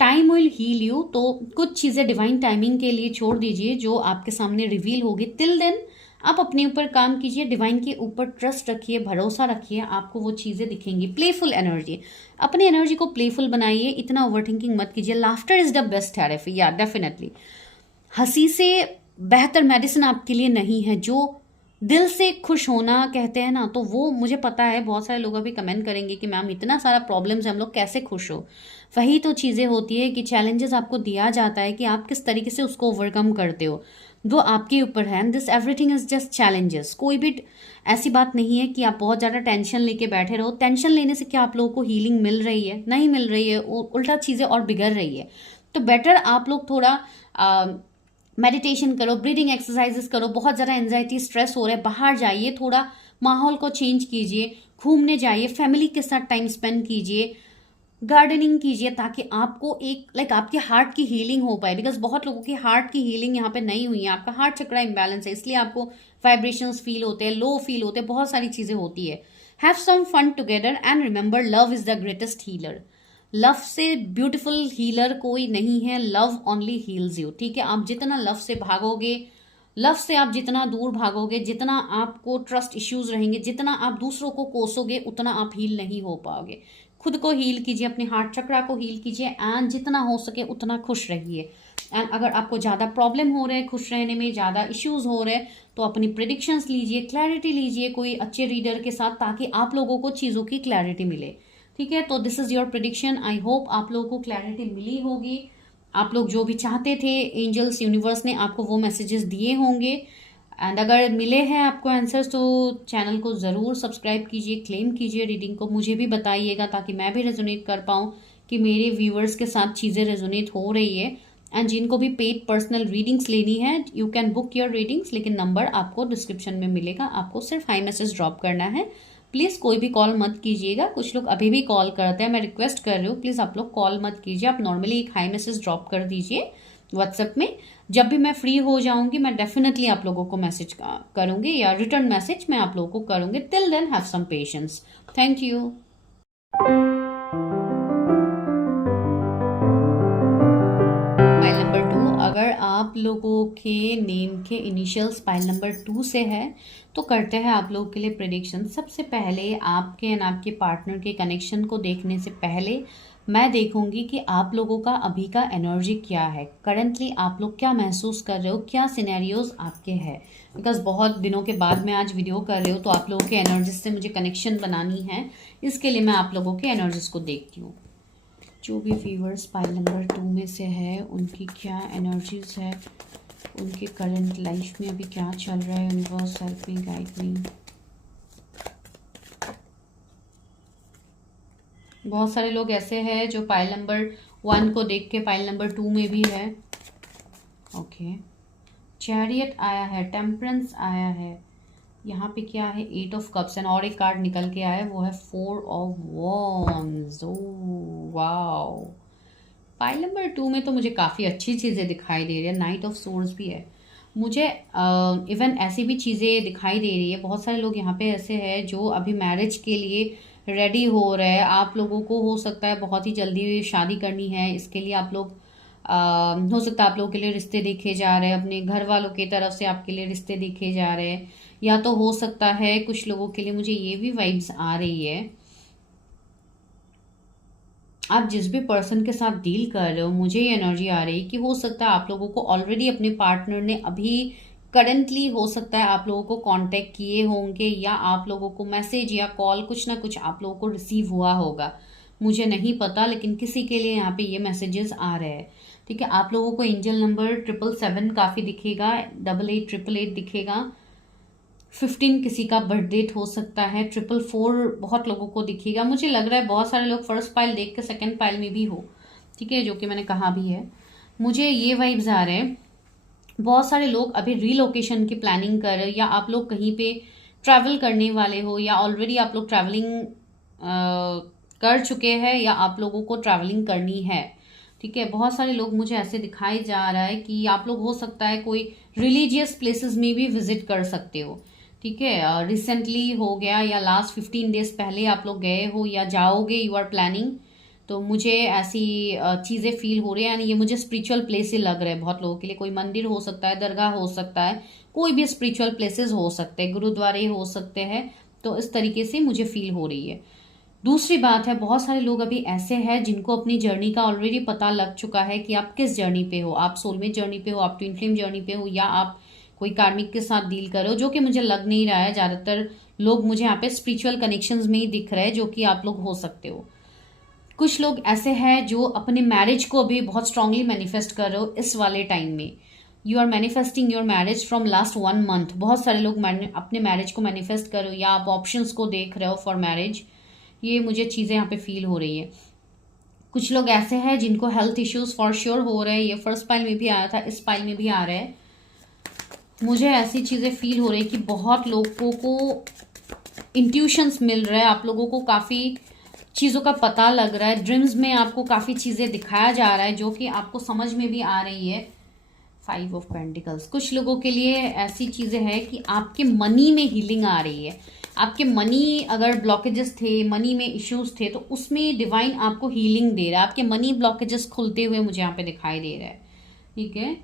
Time will heal you. तो कुछ चीज़ें डिवाइन टाइमिंग के लिए छोड़ दीजिए जो आपके सामने रिवील होगी। टिल देन आप अपने ऊपर काम कीजिए, डिवाइन के ऊपर ट्रस्ट रखिए, भरोसा रखिए, आपको वो चीज़ें दिखेंगी। प्लेफुल एनर्जी, अपनी एनर्जी को प्लेफुल बनाइए, इतना ओवरथिंकिंग मत कीजिए। Laughter is the best therapy, या डेफिनेटली। हंसी से बेहतर मेडिसिन आपके लिए नहीं है। जो दिल से खुश होना कहते हैं ना, तो वो मुझे पता है बहुत सारे लोग अभी कमेंट करेंगे कि मैम इतना सारा प्रॉब्लम्स है, हम लोग कैसे खुश हो। वही तो चीज़ें होती है कि चैलेंजेस आपको दिया जाता है कि आप किस तरीके से उसको ओवरकम करते हो, वो आपके ऊपर है। This everything is just challenges. कोई भी ऐसी बात नहीं है कि आप बहुत ज़्यादा टेंशन लेके बैठे रहो। टेंशन लेने से क्या आप लोगों को हीलिंग मिल रही है? नहीं मिल रही है, उल्टा चीज़ें और बिगड़ रही है। तो बेटर आप लोग थोड़ा मेडिटेशन करो, ब्रीदिंग एक्सरसाइजेस करो। बहुत ज़्यादा एंजाइटी, स्ट्रेस हो रहा है, बाहर जाइए, थोड़ा माहौल को चेंज कीजिए, घूमने जाइए, फैमिली के साथ टाइम स्पेंड कीजिए, गार्डनिंग कीजिए, ताकि आपको एक आपके हार्ट की हीलिंग हो पाए। बिकॉज बहुत लोगों की हार्ट की हीलिंग यहाँ पे नहीं हुई है। आपका हार्ट चक्रा इम्बैलेंस है, इसलिए आपको वाइब्रेशंस फील होते हैं, लो फील होते हैं, बहुत सारी चीज़ें होती है। Have some fun together and remember love is the greatest healer. Love से ब्यूटिफुल हीलर कोई नहीं है, लव ओनली हील्स यू। ठीक है, आप जितना लव से भागोगे, लव से आप जितना दूर भागोगे, जितना आपको ट्रस्ट इश्यूज रहेंगे, जितना आप दूसरों को कोसोगे, उतना आप हील नहीं हो पाओगे। खुद को हील कीजिए, अपने हार्ट चक्रा को हील कीजिए एंड जितना हो सके उतना खुश रहिए। एंड अगर आपको ज़्यादा प्रॉब्लम हो रहे हैं खुश रहने में, ज़्यादा इश्यूज हो रहे हैं, तो अपनी प्रिडिक्शंस लीजिए, क्लैरिटी लीजिए कोई अच्छे रीडर के साथ, ताकि आप लोगों को चीज़ों की क्लैरिटी मिले। ठीक है, तो this is your prediction. I hope आप लोगों को क्लैरिटी मिली होगी। आप लोग जो भी चाहते थे, एंजल्स, यूनिवर्स ने आपको वो मैसेजेस दिए होंगे। एंड अगर मिले हैं आपको आंसर्स, तो चैनल को ज़रूर सब्सक्राइब कीजिए, क्लेम कीजिए रीडिंग को, मुझे भी बताइएगा ताकि मैं भी रेजोनेट कर पाऊँ कि मेरे व्यूअर्स के साथ चीज़ें रेजोनेट हो रही है। एंड जिनको भी पेड पर्सनल रीडिंग्स लेनी है, you can book your readings, लेकिन नंबर आपको डिस्क्रिप्शन में मिलेगा। आपको सिर्फ हाई मैसेज ड्रॉप करना है। प्लीज़ कोई भी कॉल मत कीजिएगा। कुछ लोग अभी भी कॉल करते हैं, मैं रिक्वेस्ट कर रही हूँ प्लीज़ आप लोग कॉल मत कीजिए। आप नॉर्मली एक हाई मैसेज ड्रॉप कर दीजिए व्हाट्सएप में। जब भी मैं फ्री हो जाऊंगी मैं डेफिनेटली आप लोगों को मैसेज करूंगी या रिटर्न मैसेज मैं आप लोगों को करूंगी। Till then have some patience. Thank you. Pile number 2, अगर आप लोगों के नेम के इनिशियल्स पाइल नंबर 2 से है तो करते हैं आप लोगों के लिए प्रेडिक्शन। सबसे पहले आपके एंड आपके पार्टनर के कनेक्शन को देखने से पहले मैं देखूंगी कि आप लोगों का अभी का एनर्जी क्या है, करंटली आप लोग क्या महसूस कर रहे हो, क्या सिनेरियोज आपके हैं। बिकॉज बहुत दिनों के बाद मैं आज वीडियो कर रही हूँ तो आप लोगों के एनर्जीज से मुझे कनेक्शन बनानी है, इसके लिए मैं आप लोगों के एनर्जीज को देखती हूँ। जो भी व्यूअर्स पाइल नंबर 2 में से है उनकी क्या एनर्जीज है, उनके करंट लाइफ में अभी क्या चल रहा है। Universe help me, guide me. बहुत सारे लोग ऐसे हैं जो पाइल नंबर 1 को देख के पाइल नंबर 2 में भी है। ओके, चैरियट आया है, टेम्परेंस आया है, यहाँ पे क्या है 8 ऑफ कप्स एंड और एक कार्ड निकल के आया है वो है 4 of wands. Oh wow, pile number 2 में तो मुझे काफ़ी अच्छी चीज़ें दिखाई दे रही है। नाइट ऑफ सोर्ड्स भी है मुझे, इवन ऐसी भी चीज़ें दिखाई दे रही है। बहुत सारे लोग यहाँ पे ऐसे हैं जो अभी मैरिज के लिए रेडी हो रहे हैं। आप लोगों को हो सकता है बहुत ही जल्दी शादी करनी है, इसके लिए आप लोग हो सकता है आप लोगों के लिए रिश्ते देखे जा रहे हैं, अपने घर वालों की तरफ से आपके लिए रिश्ते देखे जा रहे हैं। या तो हो सकता है कुछ लोगों के लिए मुझे ये भी वाइब्स आ रही है, आप जिस भी पर्सन के साथ डील कर रहे हो मुझे ये एनर्जी आ रही है कि हो सकता है आप लोगों को ऑलरेडी अपने पार्टनर ने अभी करंटली हो सकता है आप लोगों को कांटेक्ट किए होंगे या आप लोगों को मैसेज या कॉल कुछ ना कुछ आप लोगों को रिसीव हुआ होगा, मुझे नहीं पता, लेकिन किसी के लिए यहाँ पे ये मैसेजेस आ रहे हैं। ठीक है, आप लोगों को एंजल नंबर 777 काफ़ी दिखेगा, 8888 दिखेगा, 15 किसी का बर्थ डेट हो सकता है, 444 बहुत लोगों को दिखेगा। मुझे लग रहा है बहुत सारे लोग फर्स्ट पाइल देख के सेकंड पाइल में भी हो, ठीक है, जो कि मैंने कहा भी है। मुझे ये वाइब्स आ रहे हैं बहुत सारे लोग अभी रीलोकेशन की प्लानिंग कर रहे हो, या आप लोग कहीं पे ट्रैवल करने वाले हो, या ऑलरेडी आप लोग ट्रैवलिंग कर चुके हैं या आप लोगों को ट्रैवलिंग करनी है। ठीक है, बहुत सारे लोग मुझे ऐसे दिखाई जा रहा है कि आप लोग हो सकता है कोई रिलीजियस प्लेसेस में भी विजिट कर सकते हो। ठीक है, रिसेंटली हो गया या लास्ट 15 डेज पहले आप लोग गए हो या जाओगे, यू आर प्लानिंग। तो मुझे ऐसी चीज़ें फील हो रही है, यानी ये मुझे स्पिरिचुअल प्लेस ही लग रहा है बहुत लोगों के लिए। कोई मंदिर हो सकता है, दरगाह हो सकता है, कोई भी स्पिरिचुअल प्लेसेस हो सकते हैं, गुरुद्वारे हो सकते हैं। तो इस तरीके से मुझे फील हो रही है। दूसरी बात है, बहुत सारे लोग अभी ऐसे हैं जिनको अपनी जर्नी का ऑलरेडी पता लग चुका है कि आप किस जर्नी पे हो। आप सोलमेट जर्नी पे हो, आप ट्विन फ्लेम जर्नी पे हो, या आप कोई कार्मिक के साथ डील करो, जो कि मुझे लग नहीं रहा है। ज़्यादातर लोग मुझे यहाँ पे स्पिरिचुअल कनेक्शंस में ही दिख रहे हैं, जो कि आप लोग हो सकते हो। कुछ लोग ऐसे हैं जो अपने मैरिज को अभी बहुत स्ट्रांगली मैनिफेस्ट कर रहे हो इस वाले टाइम में। You are manifesting your marriage from last 1 month. बहुत सारे लोग अपने मैरिज को मैनिफेस्ट कर रहे हो, या आप ऑप्शंस को देख रहे हो फॉर मैरिज। ये मुझे चीज़ें यहाँ पे फील हो रही है। कुछ लोग ऐसे हैं जिनको हेल्थ इश्यूज फॉर श्योर हो रहे हैं। ये फर्स्ट पाइल में भी आया था, इस पाइल में भी आ रहा है। मुझे ऐसी चीज़ें फील हो रही है कि बहुत लोगों को इंट्यूशंस मिल रहा है, आप लोगों को काफ़ी चीज़ों का पता लग रहा है, ड्रीम्स में आपको काफ़ी चीज़ें दिखाया जा रहा है जो कि आपको समझ में भी आ रही है। 5 ऑफ पेंटिकल्स, कुछ लोगों के लिए ऐसी चीज़ें हैं कि आपके मनी में हीलिंग आ रही है। आपके मनी अगर ब्लॉकेजेस थे, मनी में इश्यूज थे, तो उसमें डिवाइन आपको हीलिंग दे रहा है। आपके मनी ब्लॉकेजेस खुलते हुए मुझे यहाँ पे दिखाई दे रहा है। ठीक है,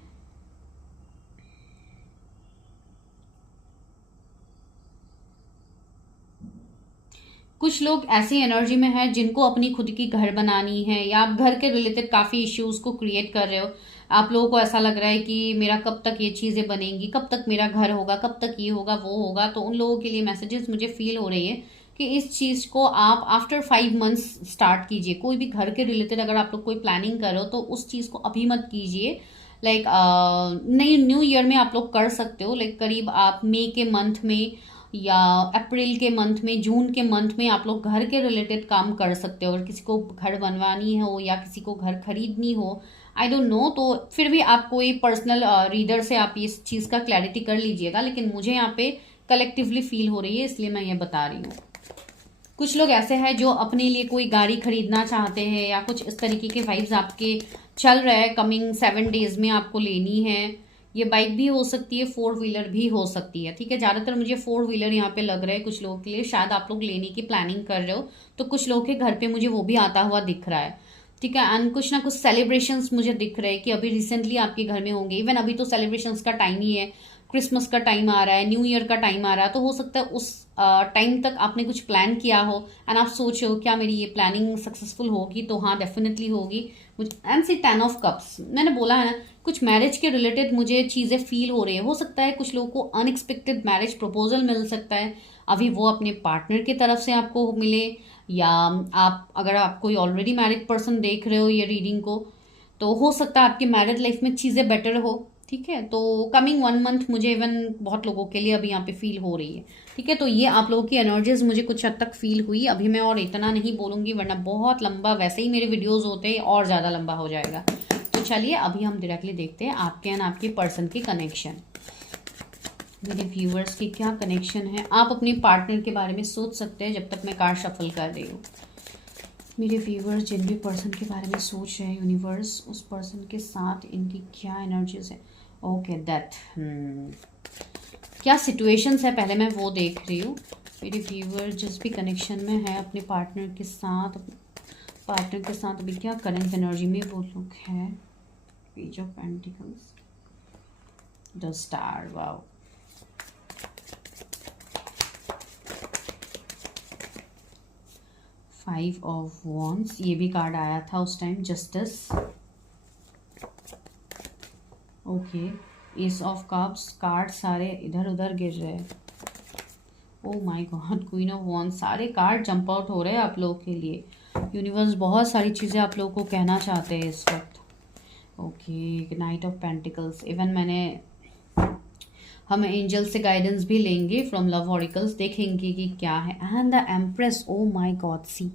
कुछ लोग ऐसी एनर्जी में हैं जिनको अपनी खुद की घर बनानी है, या आप घर के रिलेटेड काफ़ी इश्यूज को क्रिएट कर रहे हो। आप लोगों को ऐसा लग रहा है कि मेरा कब तक ये चीज़ें बनेंगी, कब तक मेरा घर होगा, कब तक ये होगा वो होगा। तो उन लोगों के लिए मैसेजेस मुझे फील हो रही है कि इस चीज़ को आप आफ्टर 5 मंथ्स स्टार्ट कीजिए। कोई भी घर के रिलेटेड अगर आप लोग कोई प्लानिंग कर रहे हो तो उस चीज़ को अभी मत कीजिए। लाइक नई न्यू ईयर में आप लोग कर सकते हो, लाइक करीब आप मई के मंथ में या अप्रैल के मंथ में, जून के मंथ में आप लोग घर के रिलेटेड काम कर सकते हो। अगर किसी को घर बनवानी हो या किसी को घर खरीदनी हो, आई डोंट नो, तो फिर भी आप कोई पर्सनल रीडर से आप इस चीज़ का क्लैरिटी कर लीजिएगा। लेकिन मुझे यहाँ पे कलेक्टिवली फील हो रही है, इसलिए मैं ये बता रही हूँ। कुछ लोग ऐसे हैं जो अपने लिए कोई गाड़ी खरीदना चाहते हैं या कुछ इस तरीके के वाइब्स आपके चल रहे हैं। कमिंग 7 डेज में आपको लेनी है। ये बाइक भी हो सकती है, 4 व्हीलर भी हो सकती है, ठीक है। ज़्यादातर मुझे 4 व्हीलर यहाँ पे लग रहा है कुछ लोगों के लिए। शायद आप लोग लेने की प्लानिंग कर रहे हो, तो कुछ लोगों के घर पे मुझे वो भी आता हुआ दिख रहा है, ठीक है। एंड कुछ ना कुछ सेलिब्रेशंस मुझे दिख रहे हैं कि अभी रिसेंटली आपके घर में होंगे। इवन अभी तो सेलिब्रेशंस का टाइम ही है, क्रिसमस का टाइम आ रहा है, न्यू ईयर का टाइम आ रहा है, तो हो सकता है उस टाइम तक आपने कुछ प्लान किया हो एंड आप सोच रहे हो क्या मेरी ये प्लानिंग सक्सेसफुल होगी, तो हाँ डेफिनेटली होगी। एंड सी 10 ऑफ कप्स, मैंने बोला है ना, कुछ मैरिज के रिलेटेड मुझे चीज़ें फील हो रही है। हो सकता है कुछ लोगों को अनएक्सपेक्टेड मैरिज प्रपोजल मिल सकता है, अभी वो अपने पार्टनर की तरफ से आपको मिले, या आप अगर आप कोई ऑलरेडी मैरिड पर्सन देख रहे हो ये रीडिंग को, तो हो सकता है आपकी मैरिड लाइफ में चीज़ें बेटर हो, ठीक है। तो कमिंग 1 मंथ मुझे इवन बहुत लोगों के लिए अभी यहाँ पे फील हो रही है, ठीक है। तो ये आप लोगों की एनर्जीज मुझे कुछ हद तक फील हुई। अभी मैं और इतना नहीं बोलूँगी वरना बहुत लंबा, वैसे ही मेरे वीडियोज़ होते हैं और ज़्यादा लंबा हो जाएगा। तो चलिए अभी हम डायरेक्टली देखते हैं आपके एंड आपके पर्सन की कनेक्शन। मेरे व्यूअर्स की क्या कनेक्शन है। आप अपने पार्टनर के बारे में सोच सकते हैं जब तक मैं कार्ड शफल कर रही हूँ। मेरे व्यूअर्स जिन भी पर्सन के बारे में सोच रहे हैं, यूनिवर्स उस पर्सन के साथ इनकी क्या एनर्जीज है। ओके डेथ, क्या सिचुएशंस है पहले मैं वो देख रही हूँ। मेरे व्यूअर जिस भी कनेक्शन में है अपने पार्टनर के साथ अभी क्या करंट एनर्जी में वो लोग हैं। Page of pentacles, the star, wow, five of wands, ये भी कार्ड आया था उस time, justice, okay, S of cups. Card सारे इधर उधर गिर रहे हैं। ओ my God, queen of wands, सारे कार्ड जंप आउट हो रहे हैं आप लोगों के लिए। यूनिवर्स बहुत सारी चीज़ें आप लोगों को कहना चाहते हैं इस वक्त। Okay, knight of pentacles, even हम एंजल से गाइडेंस भी लेंगे फ्रॉम लव ऑरिकल्स, देखेंगे कि क्या है। And the empress, oh my God, see,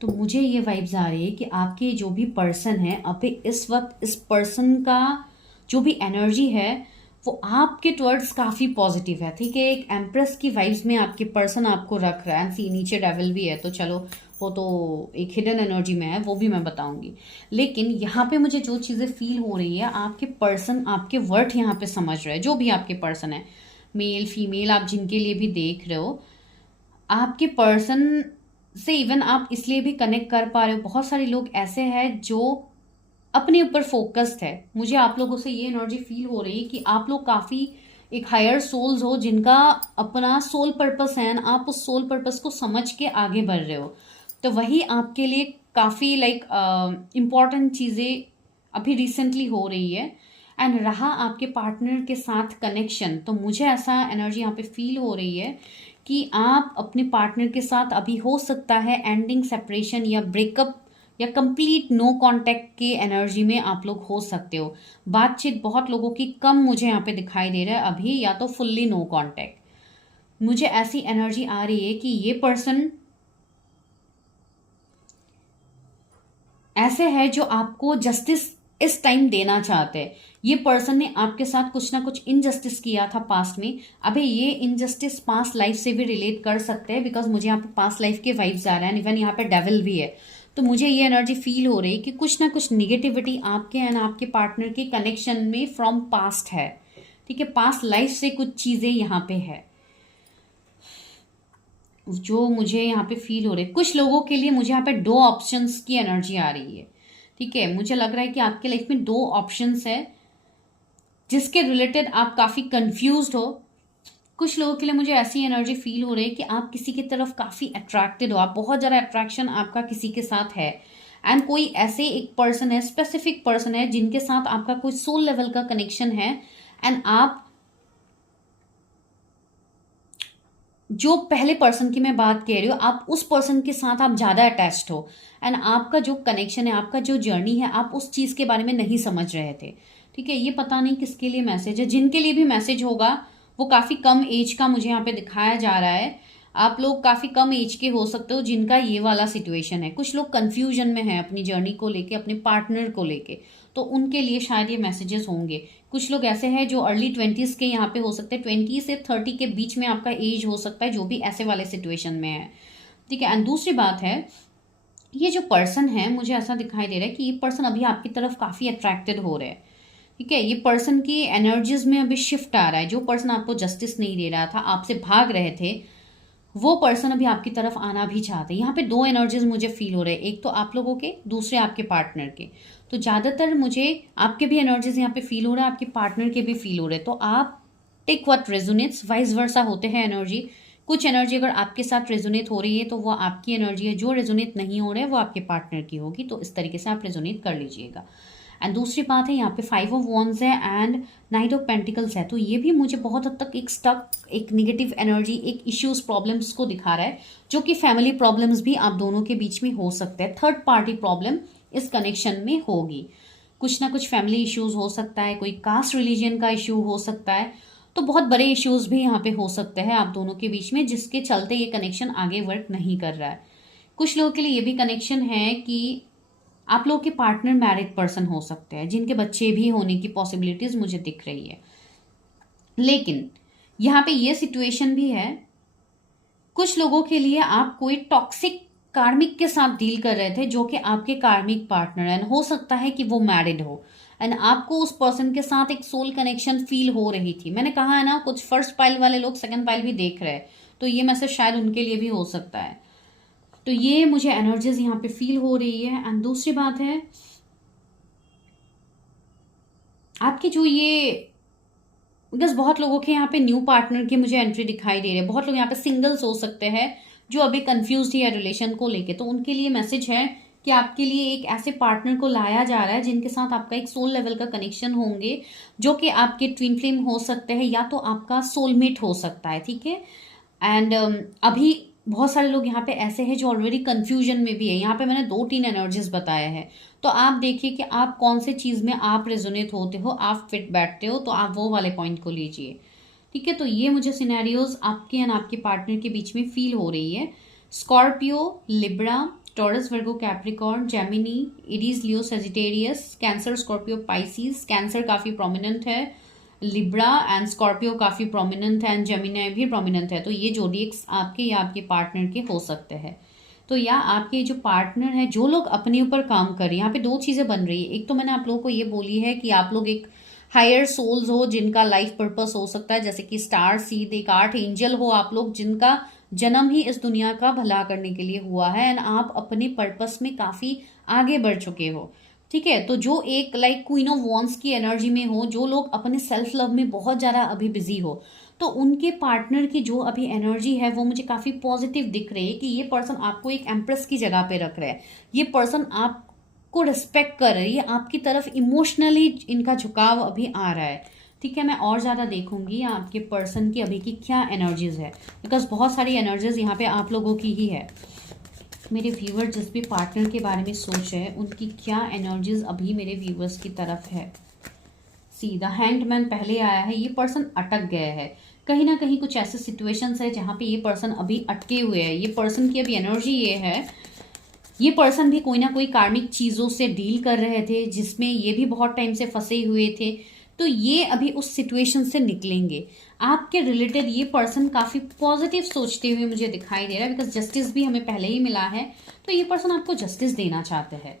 तो मुझे ये वाइब्स आ रही है कि आपके जो भी पर्सन है अभी इस वक्त, इस पर्सन का जो भी एनर्जी है वो आपके टवर्ड्स काफ़ी पॉजिटिव है, ठीक है। एक एम्प्रेस की वाइब्स में आपके पर्सन आपको रख रहा है। एंड सी, नीचे डेविल भी है, तो चलो वो तो एक हिडन एनर्जी में है, वो भी मैं बताऊंगी। लेकिन यहाँ पे मुझे जो चीज़ें फील हो रही है, आपके पर्सन आपके वर्ड यहाँ पे समझ रहे हैं। जो भी आपके पर्सन है, मेल फीमेल, आप जिनके लिए भी देख रहे हो, आपके पर्सन से इवन आप इसलिए भी कनेक्ट कर पा रहे हो। बहुत सारे लोग ऐसे हैं जो अपने ऊपर फोकस्ड है। मुझे आप लोगों से ये एनर्जी फील हो रही है कि आप लोग काफ़ी एक हायर सोल्स हो जिनका अपना सोल पर्पस है, एंड आप उस सोल पर्पस को समझ के आगे बढ़ रहे हो। तो वही आपके लिए काफ़ी इम्पॉर्टेंट चीज़ें अभी रिसेंटली हो रही है। एंड रहा आपके पार्टनर के साथ कनेक्शन, तो मुझे ऐसा एनर्जी यहाँ पे फील हो रही है कि आप अपने पार्टनर के साथ अभी हो सकता है एंडिंग, सेपरेशन या ब्रेकअप या कंप्लीट नो कांटेक्ट के एनर्जी में आप लोग हो सकते हो। बातचीत बहुत लोगों की कम मुझे यहाँ पे दिखाई दे रहा है अभी, या तो फुल्ली नो कांटेक्ट। मुझे ऐसी एनर्जी आ रही है कि ये पर्सन ऐसे है जो आपको जस्टिस इस टाइम देना चाहते हैं। ये पर्सन ने आपके साथ कुछ ना कुछ इनजस्टिस किया था पास्ट में। अभी ये इनजस्टिस पास्ट लाइफ से भी रिलेट कर सकते हैं, बिकॉज मुझे यहाँ पे पास्ट लाइफ के वाइब्स आ रहे हैं। इवन यहाँ पे डेविल भी है, तो मुझे ये एनर्जी फील हो रही है कि कुछ ना कुछ निगेटिविटी आपके एंड आपके पार्टनर के कनेक्शन में फ्रॉम पास्ट है, ठीक है। पास्ट लाइफ से कुछ चीज़ें यहाँ पे है जो मुझे यहाँ पे फील हो रही है। कुछ लोगों के लिए मुझे यहाँ पे 2 ऑप्शंस की एनर्जी आ रही है, ठीक है। मुझे लग रहा है कि आपके लाइफ में 2 ऑप्शंस है जिसके रिलेटेड आप काफ़ी कंफ्यूज्ड हो। कुछ लोगों के लिए मुझे ऐसी एनर्जी फील हो रही है कि आप किसी की तरफ काफ़ी अट्रैक्टेड हो, आप बहुत ज़्यादा अट्रैक्शन आपका किसी के साथ है। एंड कोई ऐसे एक पर्सन है, स्पेसिफिक पर्सन है जिनके साथ आपका कोई सोल लेवल का कनेक्शन है। एंड आप जो पहले पर्सन की मैं बात कह रही हूँ, आप उस पर्सन के साथ आप ज़्यादा अटैच्ड हो। एंड आपका जो कनेक्शन है, आपका जो जर्नी है, आप उस चीज़ के बारे में नहीं समझ रहे थे, ठीक है। ये पता नहीं किसके लिए मैसेज है। जिनके लिए भी मैसेज होगा वो काफ़ी कम एज का मुझे यहाँ पे दिखाया जा रहा है। आप लोग काफ़ी कम एज के हो सकते हो जिनका ये वाला सिचुएशन है। कुछ लोग कंफ्यूजन में हैं अपनी जर्नी को लेके, अपने पार्टनर को लेके, तो उनके लिए शायद ये मैसेजेस होंगे। कुछ लोग ऐसे हैं जो अर्ली 20s के यहाँ पे हो सकते हैं, 20 से 30 के बीच में आपका एज हो सकता है, जो भी ऐसे वाले सिचुएशन में है, ठीक है। एंड दूसरी बात है, ये जो पर्सन है, मुझे ऐसा दिखाई दे रहा है कि ये पर्सन अभी आपकी तरफ काफ़ी अट्रैक्टेड हो रहे हैं, ठीक है। ये पर्सन की एनर्जीज में अभी शिफ्ट आ रहा है। जो पर्सन आपको जस्टिस नहीं दे रहा था, आपसे भाग रहे थे, वो पर्सन अभी आपकी तरफ आना भी चाहते हैं। यहाँ पे दो एनर्जीज मुझे फील हो रहे हैं, एक तो आप लोगों के, दूसरे आपके पार्टनर के। तो ज़्यादातर मुझे आपके भी एनर्जीज यहाँ पे फील हो रहा है, आपके पार्टनर के भी फील हो रहे हैं। तो आप take what resonates, vice versa होते हैं एनर्जी। कुछ एनर्जी अगर आपके साथ रेजोनेट हो रही है तो वो आपकी एनर्जी है, जो रेजोनेट नहीं हो रहा है वो आपके पार्टनर की होगी। तो इस तरीके से आप रेजोनेट कर लीजिएगा। एंड दूसरी बात है, यहाँ पे 5 ऑफ वॉन्ड्स है एंड नाइट ऑफ पेंटिकल्स है। तो ये भी मुझे बहुत हद तक एक स्टक, एक नेगेटिव एनर्जी, एक इश्यूज, प्रॉब्लम्स को दिखा रहा है, जो कि फैमिली प्रॉब्लम्स भी आप दोनों के बीच में हो सकते हैं। थर्ड पार्टी प्रॉब्लम इस कनेक्शन में होगी। कुछ ना कुछ फैमिली इश्यूज हो सकता है, कोई कास्ट रिलीजन का इश्यू हो सकता है। तो बहुत बड़े इश्यूज भी यहाँ पे हो सकते हैं आप दोनों के बीच में, जिसके चलते ये कनेक्शन आगे वर्क नहीं कर रहा है। कुछ लोगों के लिए ये भी कनेक्शन है कि आप लोग के पार्टनर मैरिड पर्सन हो सकते हैं, जिनके बच्चे भी होने की पॉसिबिलिटीज मुझे दिख रही है। लेकिन यहाँ पे ये सिचुएशन भी है, कुछ लोगों के लिए आप कोई टॉक्सिक कार्मिक के साथ डील कर रहे थे, जो कि आपके कार्मिक पार्टनर है। हो सकता है कि वो मैरिड हो एंड आपको उस पर्सन के साथ एक सोल कनेक्शन फील हो रही थी। मैंने कहा है ना, कुछ फर्स्ट पाइल वाले लोग सेकंड पाइल भी देख रहे हैं, तो ये मैसेज शायद उनके लिए भी हो सकता है। तो ये मुझे एनर्जीज यहाँ पे फील हो रही है। एंड दूसरी बात है, आपकी जो ये, बिकॉज बहुत लोगों के यहाँ पे न्यू पार्टनर की मुझे एंट्री दिखाई दे रही है। बहुत लोग यहाँ पे सिंगल्स हो सकते हैं जो अभी कंफ्यूज है रिलेशन को लेके। तो उनके लिए मैसेज है कि आपके लिए एक ऐसे पार्टनर को लाया जा रहा है जिनके साथ आपका एक सोल लेवल का कनेक्शन होंगे, जो कि आपके ट्विन फ्लेम हो सकते हैं या तो आपका सोलमेट हो सकता है, ठीक है। एंड अभी बहुत सारे लोग यहाँ पे ऐसे हैं जो ऑलरेडी कंफ्यूजन में भी है। यहाँ पे मैंने 2-3 एनर्जीज बताया है, तो आप देखिए कि आप कौन से चीज में आप रेजोनेट होते हो, आप फिट बैठते हो, तो आप वो वाले पॉइंट को लीजिए, ठीक है। तो ये मुझे सिनेरियोज आपके एंड आपके पार्टनर के बीच में फील हो रही है। Scorpio, Libra, Taurus, Virgo, Capricorn, Gemini, Aries, Leo, Sagittarius, Cancer, Scorpio, Pisces. Cancer काफी प्रोमिनेंट है, लिब्रा एंड स्कॉर्पियो काफी प्रोमिनेंट है, एंड जेमिनी भी प्रोमिनेंट है। तो ये जोडिएक्स आपके या आपके पार्टनर के हो सकते हैं। तो या आपके जो पार्टनर है, जो लोग अपने ऊपर काम कर रहे हैं, यहाँ पे 2 चीजें बन रही है। एक तो मैंने आप लोगों को ये बोली है कि आप लोग एक हायर सोल्स हो जिनका लाइफ पर्पस हो सकता है, जैसे कि स्टार सीड, एक आर्ट एंजल हो आप लोग, जिनका जन्म ही इस दुनिया का भला करने के लिए हुआ है एंड आप अपने पर्पस में काफी आगे बढ़ चुके हो, ठीक है। तो जो एक लाइक क्वीन ऑफ वॉन्ड्स की एनर्जी में हो, जो लोग अपने सेल्फ लव में बहुत ज्यादा अभी बिजी हो, तो उनके पार्टनर की जो अभी एनर्जी है वो मुझे काफी पॉजिटिव दिख रही है कि ये पर्सन आपको एक एम्प्रेस की जगह पे रख रहा है। ये पर्सन आपको रिस्पेक्ट कर रही है, आपकी तरफ इमोशनली इनका झुकाव अभी आ रहा है, ठीक है। मैं और ज्यादा देखूंगी आपके पर्सन की अभी की क्या एनर्जीज है, बिकॉज बहुत सारी एनर्जीज यहाँ पे आप लोगों की ही है। मेरे व्यूअर जिस भी पार्टनर के बारे में सोच रहे हैं, उनकी क्या एनर्जीज अभी मेरे व्यूअर्स की तरफ है। सीधा हैंगमैन पहले आया है, ये पर्सन अटक गया है कहीं ना कहीं। कुछ ऐसे सिचुएशंस है जहाँ पे ये पर्सन अभी अटके हुए हैं। ये पर्सन की अभी एनर्जी ये है, ये पर्सन भी कोई ना कोई कार्मिक चीजों से डील कर रहे थे, जिसमें ये भी बहुत टाइम से फंसे हुए थे। तो ये अभी उस सिचुएशन से निकलेंगे। आपके रिलेटेड ये पर्सन काफी पॉजिटिव सोचते हुए मुझे दिखाई दे रहा है, बिकॉज जस्टिस भी हमें पहले ही मिला है। तो ये पर्सन आपको जस्टिस देना चाहते हैं।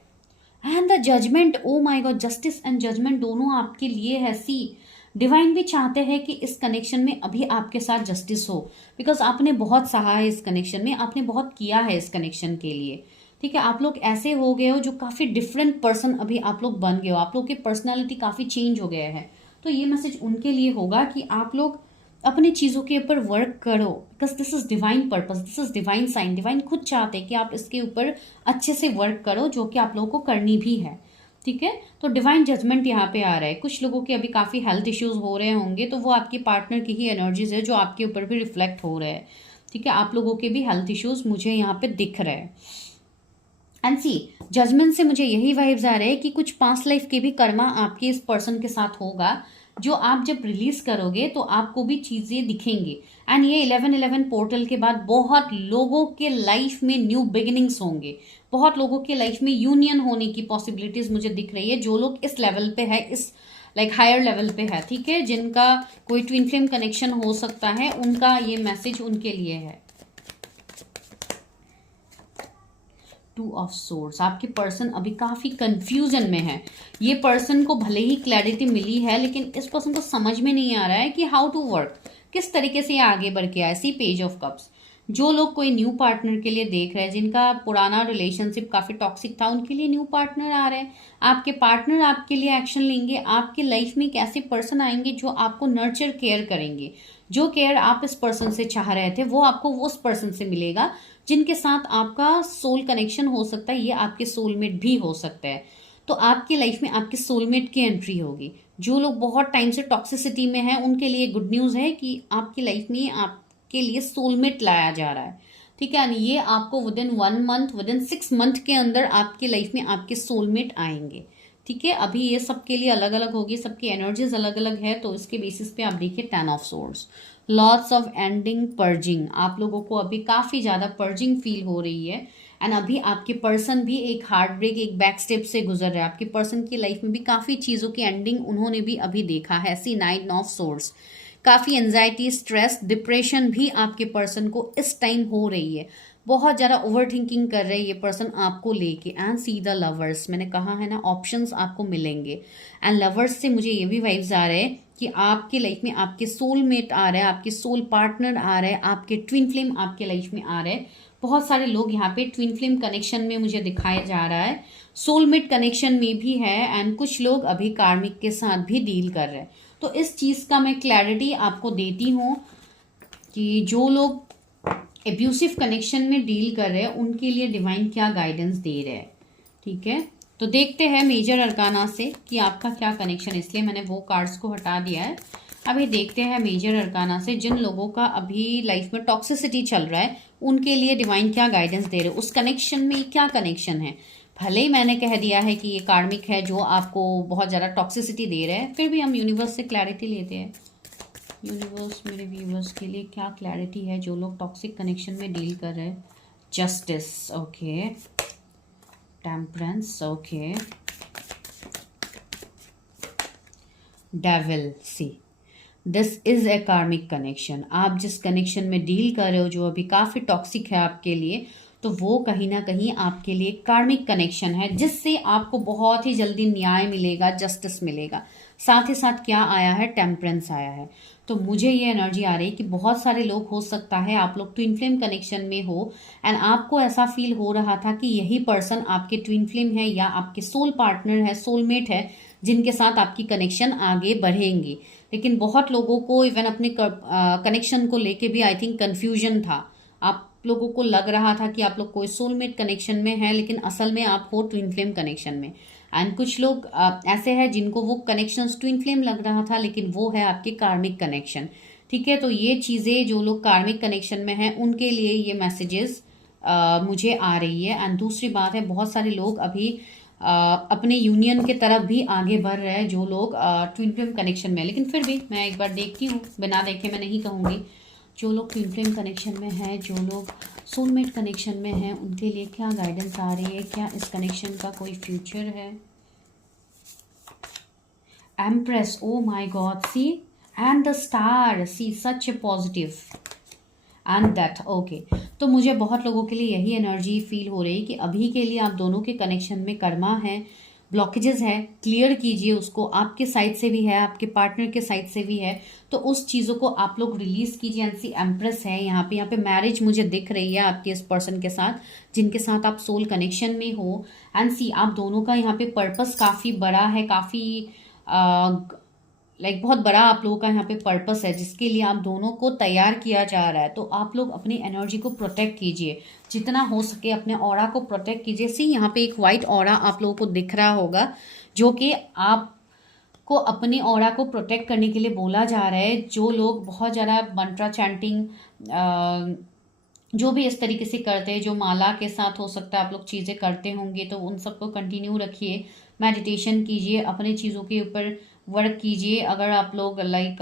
And the judgment, oh my God, justice and judgment दोनों आपके लिए है। सी डिवाइन भी चाहते हैं कि इस कनेक्शन में अभी आपके साथ जस्टिस हो, बिकॉज आपने बहुत सहा है इस कनेक्शन में, आपने बहुत किया है इस कनेक्शन के लिए, ठीक है। आप लोग ऐसे हो गए हो जो काफी डिफरेंट पर्सन अभी आप लोग बन गए हो, आप लोग की पर्सनालिटी काफी चेंज हो गया है। तो ये मैसेज उनके लिए होगा कि आप लोग अपनी चीजों के ऊपर वर्क करो, because this is divine purpose, this is divine sign. Divine खुद चाहते हैं कि आप इसके ऊपर अच्छे से वर्क करो, जो कि आप लोगों को करनी भी है, ठीक है। तो डिवाइन जजमेंट यहाँ पे आ रहा है। कुछ लोगों के अभी काफी हेल्थ इश्यूज हो रहे होंगे, तो वो आपके पार्टनर की ही एनर्जीज है जो आपके ऊपर भी रिफ्लेक्ट हो रहे हैं, ठीक है। आप लोगों के भी हेल्थ इश्यूज मुझे यहाँ पे दिख रहे हैं। एंड सी जजमेंट से मुझे यही वाइब्स आ रहे हैं कि कुछ पास्ट लाइफ के भी कर्मा आपके इस पर्सन के साथ होगा, जो आप जब रिलीज करोगे तो आपको भी चीजें दिखेंगी। एंड ये 11/11 पोर्टल के बाद बहुत लोगों के लाइफ में न्यू बिगिनिंग्स होंगे, बहुत लोगों के लाइफ में यूनियन होने की पॉसिबिलिटीज मुझे दिख रही है, जो लोग इस लेवल पे है, इस लाइक हायर लेवल पे है, ठीक है, जिनका कोई ट्विन फ्लेम कनेक्शन हो सकता है, उनका ये मैसेज उनके लिए है। टू ऑफ सोर्ड्स, आपके पर्सन अभी काफी कंफ्यूजन में है। ये पर्सन को भले ही क्लैरिटी मिली है, लेकिन इस पर्सन को समझ में नहीं आ रहा है कि हाउ टू वर्क, किस तरीके से ये आगे बढ़ के आए। सी पेज ऑफ कप्स, जो लोग कोई न्यू पार्टनर के लिए देख रहे हैं, जिनका पुराना रिलेशनशिप काफी टॉक्सिक था, उनके लिए न्यू पार्टनर आ रहे हैं। आपके पार्टनर आपके लिए एक्शन लेंगे। आपके लाइफ में एक ऐसे पर्सन आएंगे जो आपको नर्चर केयर करेंगे। जो केयर आप इस पर्सन से चाह रहे थे वो आपको उस पर्सन से मिलेगा, जिनके साथ आपका सोल कनेक्शन हो सकता है। ये आपके सोलमेट भी हो सकता है। तो आपकी लाइफ में आपके सोलमेट की एंट्री होगी। जो लोग बहुत टाइम से टॉक्सिसिटी में हैं, उनके लिए गुड न्यूज है कि आपकी लाइफ में आपके लिए सोलमेट लाया जा रहा है, ठीक है। ये आपको विदिन 1 मंथ, विदिन 6 मंथ के अंदर आपकी लाइफ में आपके सोलमेट आएंगे, ठीक है। अभी ये सबके लिए अलग अलग होगी, सबकी एनर्जीज अलग अलग है, तो इसके बेसिस पे आप देखिए 10 of swords, lots of ending, purging. आप लोगों को अभी काफी ज्यादा पर्जिंग फील हो रही है। एंड अभी आपके पर्सन भी एक हार्ट ब्रेक, एक बैक स्टेप से गुजर रहा है। आपके पर्सन की लाइफ में भी काफी चीजों की एंडिंग उन्होंने भी अभी देखा है। सी 9 ऑफ सोर्ड्स, काफी एंजाइटी, स्ट्रेस, डिप्रेशन भी आपके पर्सन को इस टाइम हो रही है। बहुत ज्यादा ओवर थिंकिंग कर रहे हैं ये पर्सन आपको लेके। एंड सी द लवर्स, मैंने कहा है ना, ऑप्शंस आपको मिलेंगे। एंड लवर्स से मुझे ये भी वाइब्स आ रहे हैं कि आपके लाइफ में आपके सोलमेट आ रहे हैं, आपके सोल पार्टनर आ रहे हैं, आपके ट्विन फ्लेम आपके लाइफ में आ रहे हैं। बहुत सारे लोग यहाँ पे ट्विन फ्लेम कनेक्शन में मुझे दिखाया जा रहा है, सोलमेट कनेक्शन में भी है। एंड कुछ लोग अभी कार्मिक के साथ भी डील कर रहे हैं। तो इस चीज का मैं क्लैरिटी आपको देती हूँ कि जो लोग एब्यूसिव कनेक्शन में डील कर रहे हैं, उनके लिए डिवाइन क्या गाइडेंस दे रहे हैं, ठीक है। तो देखते हैं मेजर अरकाना से कि आपका क्या कनेक्शन है, इसलिए मैंने वो कार्ड्स को हटा दिया है। अभी देखते हैं मेजर अरकाना से जिन लोगों का अभी लाइफ में टॉक्सिसिटी चल रहा है, उनके लिए डिवाइन क्या गाइडेंस दे रहे हैं, उस कनेक्शन में क्या कनेक्शन है। भले ही मैंने कह दिया है कि ये कार्मिक है जो आपको बहुत ज़्यादा टॉक्सिसिटी दे रहा है, फिर भी हम यूनिवर्स से क्लैरिटी लेते हैं। यूनिवर्स मेरे व्यूवर्स के लिए क्या क्लैरिटी है जो लोग टॉक्सिक कनेक्शन में डील कर रहे हैं। Justice, okay, temperance, okay, devil. See, this is a karmic connection. आप जिस कनेक्शन में डील कर रहे हो जो अभी काफी टॉक्सिक है आपके लिए, तो वो कहीं ना कहीं आपके लिए कार्मिक कनेक्शन है, जिससे आपको बहुत ही जल्दी न्याय मिलेगा, जस्टिस मिलेगा। साथ ही साथ क्या आया है, टेम्परेंस आया है। तो मुझे ये एनर्जी आ रही है कि बहुत सारे लोग, हो सकता है आप लोग ट्विन फ्लेम कनेक्शन में हो एंड आपको ऐसा फील हो रहा था कि यही पर्सन आपके ट्विन फ्लेम है या आपके सोल पार्टनर है, सोलमेट है, जिनके साथ आपकी कनेक्शन आगे बढ़ेंगी। लेकिन बहुत लोगों को इवन अपने कनेक्शन को लेके भी आई थिंक कंफ्यूजन था। आप लोगों को लग रहा था कि आप लोग कोई सोलमेट कनेक्शन में है, लेकिन असल में आप हो ट्विन फ्लेम कनेक्शन में। एंड कुछ लोग ऐसे हैं जिनको वो कनेक्शन ट्विन फ्लेम लग रहा था, लेकिन वो है आपके कार्मिक कनेक्शन, ठीक है। तो ये चीजें, जो लोग कार्मिक कनेक्शन में हैं उनके लिए ये मैसेजेस मुझे आ रही है। एंड दूसरी बात है, बहुत सारे लोग अभी अपने यूनियन के तरफ भी आगे बढ़ रहे हैं, जो लोग ट्विन फ्लेम कनेक्शन में। लेकिन फिर भी मैं एक बार देखती हूँ, बिना देखे मैं नहीं कहूँगी। जो लोग ट्विन फ्लेम कनेक्शन में है, जो लोग सोलमेट कनेक्शन में है, उनके लिए क्या गाइडेंस आ रही है, क्या इस कनेक्शन का कोई फ्यूचर है। Empress, oh my God, see, and the star, see, such a positive and that, okay. तो मुझे बहुत लोगों के लिए यही एनर्जी फील हो रही है कि अभी के लिए आप दोनों के कनेक्शन में कर्मा है, ब्लॉकेजेस है, क्लियर कीजिए उसको। आपके साइड से भी है, आपके पार्टनर के साइड से भी है, तो उस चीज़ों को आप लोग रिलीज कीजिए। ऐसी एम्प्रेस है यहाँ पे मैरिज मुझे दिख रही है आपके इस पर्सन के साथ, जिनके साथ आप सोल कनेक्शन में हो। एंड सी, आप दोनों का यहाँ पे पर्पस काफ़ी बड़ा है, काफ़ी लाइक बहुत बड़ा आप लोगों का यहाँ पे पर्पस है, जिसके लिए आप दोनों को तैयार किया जा रहा है। तो आप लोग अपनी एनर्जी को प्रोटेक्ट कीजिए, जितना हो सके अपने ऑरा को प्रोटेक्ट कीजिए। सी, यहाँ पे एक वाइट ऑरा आप लोगों को दिख रहा होगा, जो कि आपको अपने ऑरा को प्रोटेक्ट करने के लिए बोला जा रहा है। जो लोग बहुत ज़्यादा मंत्रा चैंटिंग, जो भी इस तरीके से करते हैं, जो माला के साथ हो सकता है आप लोग चीज़ें करते होंगे, तो उन सबको कंटिन्यू रखिए। मेडिटेशन कीजिए, अपने चीज़ों के ऊपर वर्क कीजिए। अगर आप लोग लाइक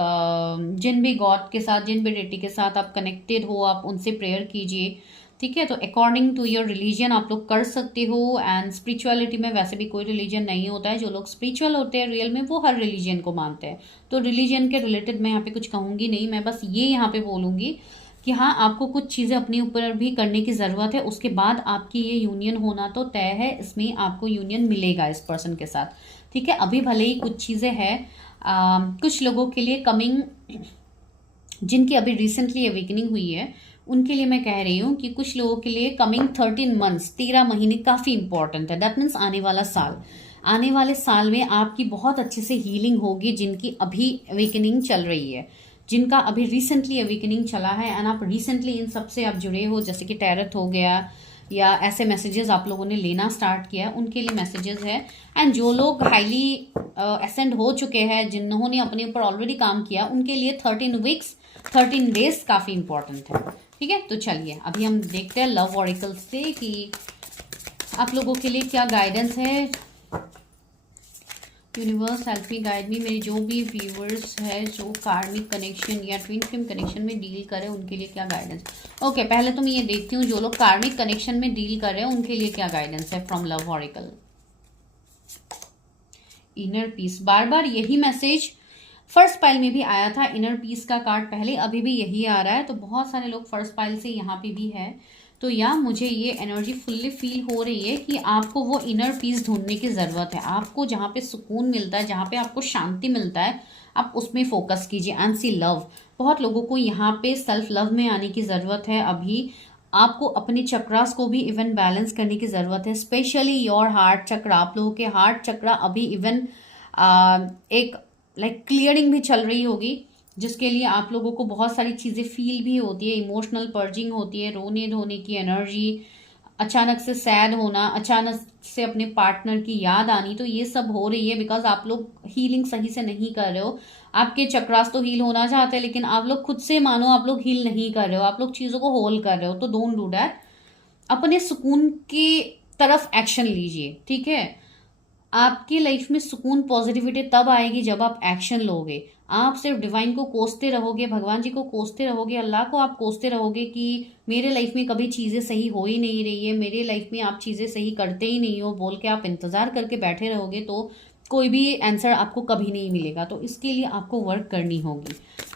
जिन भी गॉड के साथ, जिन भी डेटी के साथ आप कनेक्टेड हो, आप उनसे प्रेयर कीजिए। ठीक है, तो अकॉर्डिंग टू योर रिलीजन आप लोग कर सकते हो। एंड स्पिरिचुअलिटी में वैसे भी कोई रिलीजन नहीं होता है। जो लोग स्पिरिचुअल होते हैं रियल में, वो हर रिलीजन को मानते हैं। तो रिलीजन के रिलेटेड मैं यहाँ पे कुछ कहूंगी नहीं, मैं बस ये यहाँ पे बोलूंगी कि हाँ, आपको कुछ चीज़ें अपने ऊपर भी करने की ज़रूरत है। उसके बाद आपकी ये यूनियन होना तो तय है, इसमें आपको यूनियन मिलेगा इस पर्सन के साथ। ठीक है, अभी भले ही कुछ चीज़ें हैं कुछ लोगों के लिए कमिंग, जिनकी अभी रिसेंटली अवेकनिंग हुई है, उनके लिए मैं कह रही हूँ कि कुछ लोगों के लिए कमिंग 13 मंथ्स, 13 महीने काफ़ी इंपॉर्टेंट है। दैट मीन्स आने वाला साल, आने वाले साल में आपकी बहुत अच्छे से हीलिंग होगी। जिनकी अभी अवेकनिंग चल रही है, जिनका अभी रिसेंटली अवेकनिंग चला है, एंड आप रिसेंटली इन सब से आप जुड़े हो, जैसे कि टैरथ हो गया या ऐसे मैसेजेस आप लोगों ने लेना स्टार्ट किया, उनके लिए मैसेजेस है। एंड जो लोग हाईली असेंड हो चुके हैं, जिन्होंने अपने ऊपर ऑलरेडी काम किया, उनके लिए 13 वीक्स 13 डेज काफ़ी इंपॉर्टेंट है। ठीक है, तो चलिए अभी हम देखते हैं लव ऑरिकल से कि आप लोगों के लिए क्या गाइडेंस है। Universe help me, guide me. मेरे जो भी व्यूअर्स है जो कार्मिक कनेक्शन या ट्विन फ्लेम कनेक्शन में डील करें, उनके लिए क्या गाइडेंस। ओके, पहले तो मैं ये देखती हूँ जो लोग कार्मिक कनेक्शन में डील कर रहे हैं उनके लिए क्या गाइडेंस है from love oracle. Inner peace, बार बार यही मैसेज फर्स्ट पाइल में भी आया था। इनर पीस का कार्ड पहले, अभी भी यही आ रहा है। तो बहुत सारे लोग फर्स्ट पाइल से यहाँ पे भी है। तो या मुझे ये एनर्जी फुल्ली फील हो रही है कि आपको वो इनर पीस ढूंढने की ज़रूरत है। आपको जहाँ पे सुकून मिलता है, जहाँ पे आपको शांति मिलता है, आप उसमें फोकस कीजिए। एंड सी लव, बहुत लोगों को यहाँ पे सेल्फ लव में आने की ज़रूरत है। अभी आपको अपने चक्रास को भी इवन बैलेंस करने की ज़रूरत है, स्पेशली योर हार्ट चक्रा। आप लोगों के हार्ट चक्रा अभी इवन एक लाइक क्लियरिंग भी चल रही होगी, जिसके लिए आप लोगों को बहुत सारी चीज़ें फील भी होती है। इमोशनल पर्जिंग होती है, रोने धोने की एनर्जी, अचानक से सैड होना, अचानक से अपने पार्टनर की याद आनी। तो ये सब हो रही है बिकॉज आप लोग हीलिंग सही से नहीं कर रहे हो। आपके चक्रास तो हील होना चाहते हैं, लेकिन आप लोग खुद से मानो आप लोग हील नहीं कर रहे हो, आप लोग चीज़ों को होल्ड कर रहे हो। तो डोंट डू दैट। अपने सुकून की तरफ एक्शन लीजिए। ठीक है, आपकी लाइफ में सुकून, पॉजिटिविटी तब आएगी जब आप एक्शन लोगे। आप सिर्फ डिवाइन को कोसते रहोगे, भगवान जी को कोसते रहोगे, अल्लाह को आप कोसते रहोगे कि मेरे लाइफ में कभी चीज़ें सही हो ही नहीं रही है, मेरे लाइफ में आप चीज़ें सही करते ही नहीं हो, बोल के आप इंतज़ार करके बैठे रहोगे, तो कोई भी आंसर आपको कभी नहीं मिलेगा। तो इसके लिए आपको वर्क करनी होगी।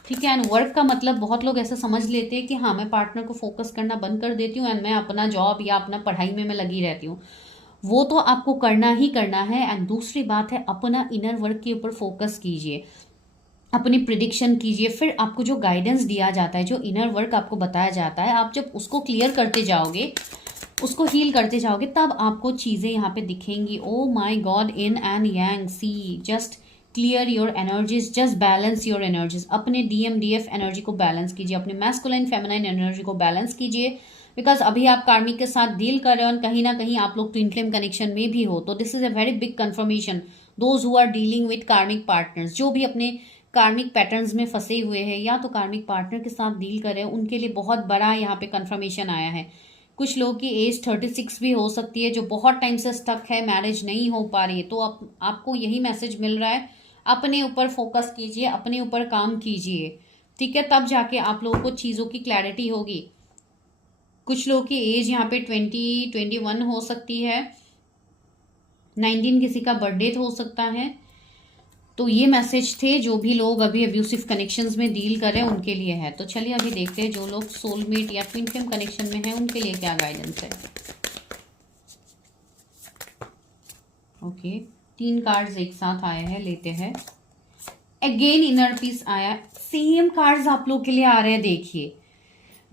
ठीक है, एंड वर्क का मतलब बहुत लोग ऐसा समझ लेते हैं कि हाँ, मैं पार्टनर को फोकस करना बंद कर देती हूँ एंड मैं अपना जॉब या अपना पढ़ाई में मैं लगी रहती हूँ। वो तो आपको करना ही करना है। एंड दूसरी बात है, अपना इनर वर्क के ऊपर फोकस कीजिए, अपनी प्रिडिक्शन कीजिए। फिर आपको जो गाइडेंस दिया जाता है, जो इनर वर्क आपको बताया जाता है, आप जब उसको क्लियर करते जाओगे, उसको हील करते जाओगे, तब आपको चीज़ें यहाँ पे दिखेंगी। Oh my God, yin and yang, see, just clear your energies, just balance your energies. अपने DMDF एनर्जी को बैलेंस कीजिए, अपने मैस्कुलाइन फेमिनाइन एनर्जी को बैलेंस कीजिए। बिकॉज अभी आप कार्मिक के साथ डील कर रहे हो और कहीं ना कहीं आप लोग ट्विन फ्लेम कनेक्शन में भी हो। तो this is a very big confirmation. Those who are dealing with karmic partners, जो भी अपने कार्मिक पैटर्न्स में फंसे हुए हैं या तो कार्मिक पार्टनर के साथ डील कर रहे हैं, उनके लिए बहुत बड़ा यहाँ पे कंफर्मेशन आया है। कुछ लोगों की एज 36 भी हो सकती है, जो बहुत टाइम से स्टक है, मैरिज नहीं हो पा रही है। तो आपको यही मैसेज मिल रहा है, अपने ऊपर फोकस कीजिए, अपने ऊपर काम कीजिए। ठीक है, तब जाके आप लोगों को चीज़ों की क्लैरिटी होगी। कुछ लोगों की एज यहाँ पे 20-21 हो सकती है, 19 किसी का बर्थडे हो सकता है। तो ये मैसेज थे जो भी लोग अभी अब्यूसिव कनेक्शंस में डील कर रहे हैं उनके लिए है। तो चलिए अभी देखते हैं जो लोग सोलमेट या ट्विन फ्लेम कनेक्शन में है उनके लिए क्या गाइडेंस है। ओके, 3 कार्ड्स एक साथ आए हैं, लेते हैं। अगेन इनर पीस आया, सेम कार्ड्स आप लोग के लिए आ रहे हैं। देखिए,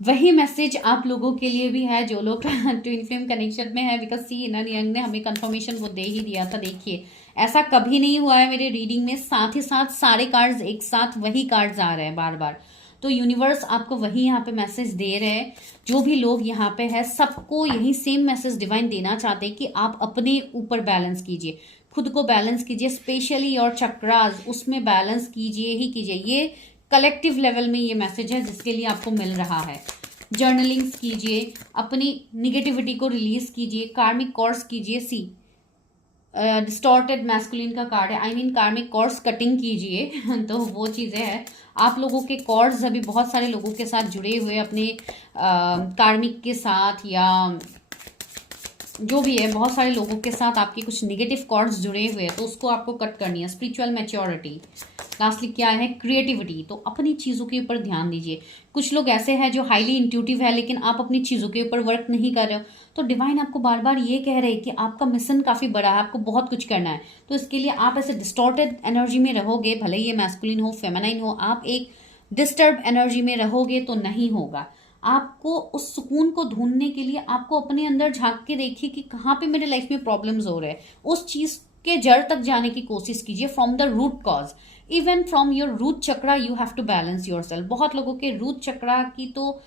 वही मैसेज आप लोगों के लिए भी है जो लोग ट्विन फ्लेम कनेक्शन में है। बिकॉज सी इनर यंग ने हमें कंफर्मेशन वो दे ही दिया था। देखिए, ऐसा कभी नहीं हुआ है मेरे रीडिंग में, साथ ही साथ सारे कार्ड्स एक साथ वही कार्ड्स आ रहे हैं बार बार। तो यूनिवर्स आपको वही यहाँ पे मैसेज दे रहे हैं। जो भी लोग यहाँ पे है, सबको यही सेम मैसेज डिवाइन देना चाहते हैं कि आप अपने ऊपर बैलेंस कीजिए, खुद को बैलेंस कीजिए, स्पेशली योर चक्रास, उसमें बैलेंस कीजिए ही कीजिए। ये कलेक्टिव लेवल में ये मैसेज है जिसके लिए आपको मिल रहा है। जर्नलिंग्स कीजिए, अपनी निगेटिविटी को रिलीज कीजिए, कार्मिक कोर्स कीजिए। सी डिस्टॉर्टेड मैस्कुलिन का कार्ड है, आई मीन कार्मिक कॉर्ड्स कटिंग कीजिए तो वो चीज़ें हैं। आप लोगों के कॉर्ड्स अभी बहुत सारे लोगों के साथ जुड़े हुए अपने कार्मिक के साथ, या जो भी है बहुत सारे लोगों के साथ आपके कुछ निगेटिव कॉर्ड्स जुड़े हुए हैं, तो उसको आपको कट करनी है। स्पिरिचुअल मैच्योरिटी, लास्टली क्या है, क्रिएटिविटी। तो अपनी चीज़ों के ऊपर ध्यान दीजिए। कुछ लोग ऐसे हैं जो हाईली इंट्यूटिव है लेकिन आप अपनी चीज़ों के ऊपर वर्क नहीं कर रहे हो, तो डिवाइन आपको बार बार ये कह रहे हैं कि आपका मिशन काफ़ी बड़ा है, आपको बहुत कुछ करना है। तो इसके लिए आप ऐसे डिस्टॉर्टेड एनर्जी में रहोगे, भले ही ये मैस्कुलिन हो फेमिनाइन हो, आप एक डिस्टर्ब एनर्जी में रहोगे तो नहीं होगा। आपको उस सुकून को ढूंढने के लिए आपको अपने अंदर झांक के देखिए कि कहाँ पे मेरे लाइफ में प्रॉब्लम्स हो रहे हैं, उस चीज के जड़ तक जाने की कोशिश कीजिए, from the root cause. Even from your root chakra you have to balance yourself. बहुत लोगों के रूट चक्रा की तो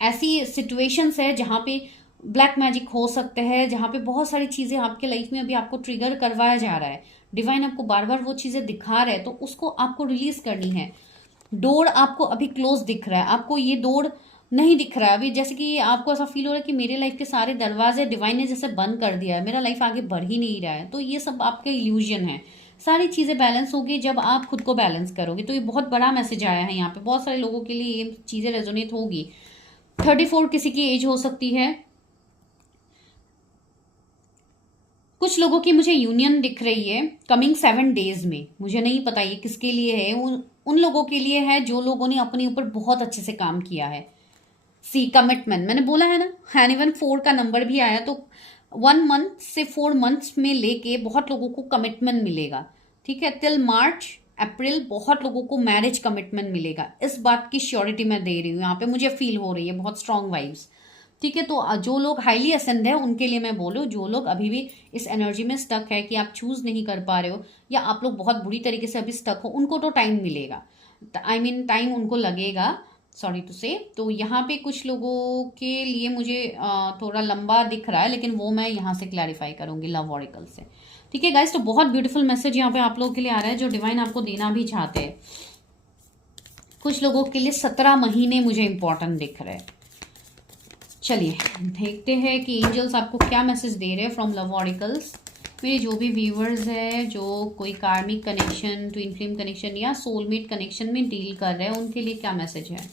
ऐसी सिचुएशंस है जहाँ पे ब्लैक मैजिक हो सकते हैं, जहाँ पे बहुत सारी चीजें आपके लाइफ में अभी आपको ट्रिगर करवाया जा रहा है। डिवाइन आपको बार बार वो चीजें दिखा रहे हैं, तो उसको आपको रिलीज करनी है। डोर आपको अभी क्लोज दिख रहा है, आपको ये डोर नहीं दिख रहा है अभी, जैसे कि आपको ऐसा फील हो रहा है कि मेरे लाइफ के सारे दरवाजे डिवाइन ने जैसे बंद कर दिया है, मेरा लाइफ आगे बढ़ ही नहीं रहा है। तो ये सब आपका इल्यूजन है। सारी चीजें बैलेंस होगी जब आप खुद को बैलेंस करोगे। तो ये बहुत बड़ा मैसेज आया है यहाँ पे, बहुत सारे लोगों के लिए ये चीजें रेजोनेट होगी। 34 किसी की एज हो सकती है। कुछ लोगों की मुझे यूनियन दिख रही है कमिंग 7 डेज में, मुझे नहीं पता ये किसके लिए है। उन लोगों के लिए है जो लोगों ने अपने ऊपर बहुत अच्छे से काम किया है। सी कमिटमेंट, मैंने बोला है ना, एंड इवन 4 का नंबर भी आया, तो 1 मंथ से 4 मंथ्स में लेके बहुत लोगों को कमिटमेंट मिलेगा। ठीक है, टिल मार्च अप्रैल बहुत लोगों को मैरिज कमिटमेंट मिलेगा। इस बात की श्योरिटी मैं दे रही हूँ यहाँ पे, मुझे फील हो रही है बहुत स्ट्रांग वाइब्स। ठीक है, तो जो लोग हाईली असेंड है उनके लिए मैं बोलूँ, जो लोग अभी भी इस एनर्जी में स्टक है कि आप चूज नहीं कर पा रहे हो, या आप लोग बहुत बुरी तरीके से अभी स्टक हो, उनको तो टाइम मिलेगा, आई मीन टाइम उनको लगेगा, सॉरी टू से। तो यहाँ पे कुछ लोगों के लिए मुझे थोड़ा लंबा दिख रहा है, लेकिन वो मैं यहाँ से क्लैरिफाई करूंगी लव ऑरिकल से। ठीक है गाइस, तो बहुत ब्यूटीफुल मैसेज यहाँ पे आप लोगों के लिए आ रहा है जो डिवाइन आपको देना भी चाहते हैं। कुछ लोगों के लिए 17 महीने मुझे इंपॉर्टेंट दिख रहे हैं। चलिए देखते हैं कि एंजल्स आपको क्या मैसेज दे रहे हैं फ्रॉम लव ऑरिकल्स। मेरे जो भी व्यूवर्स है जो कोई karmic connection, twin flame connection या सोलमेट कनेक्शन में डील कर रहे हैं, उनके लिए क्या मैसेज है।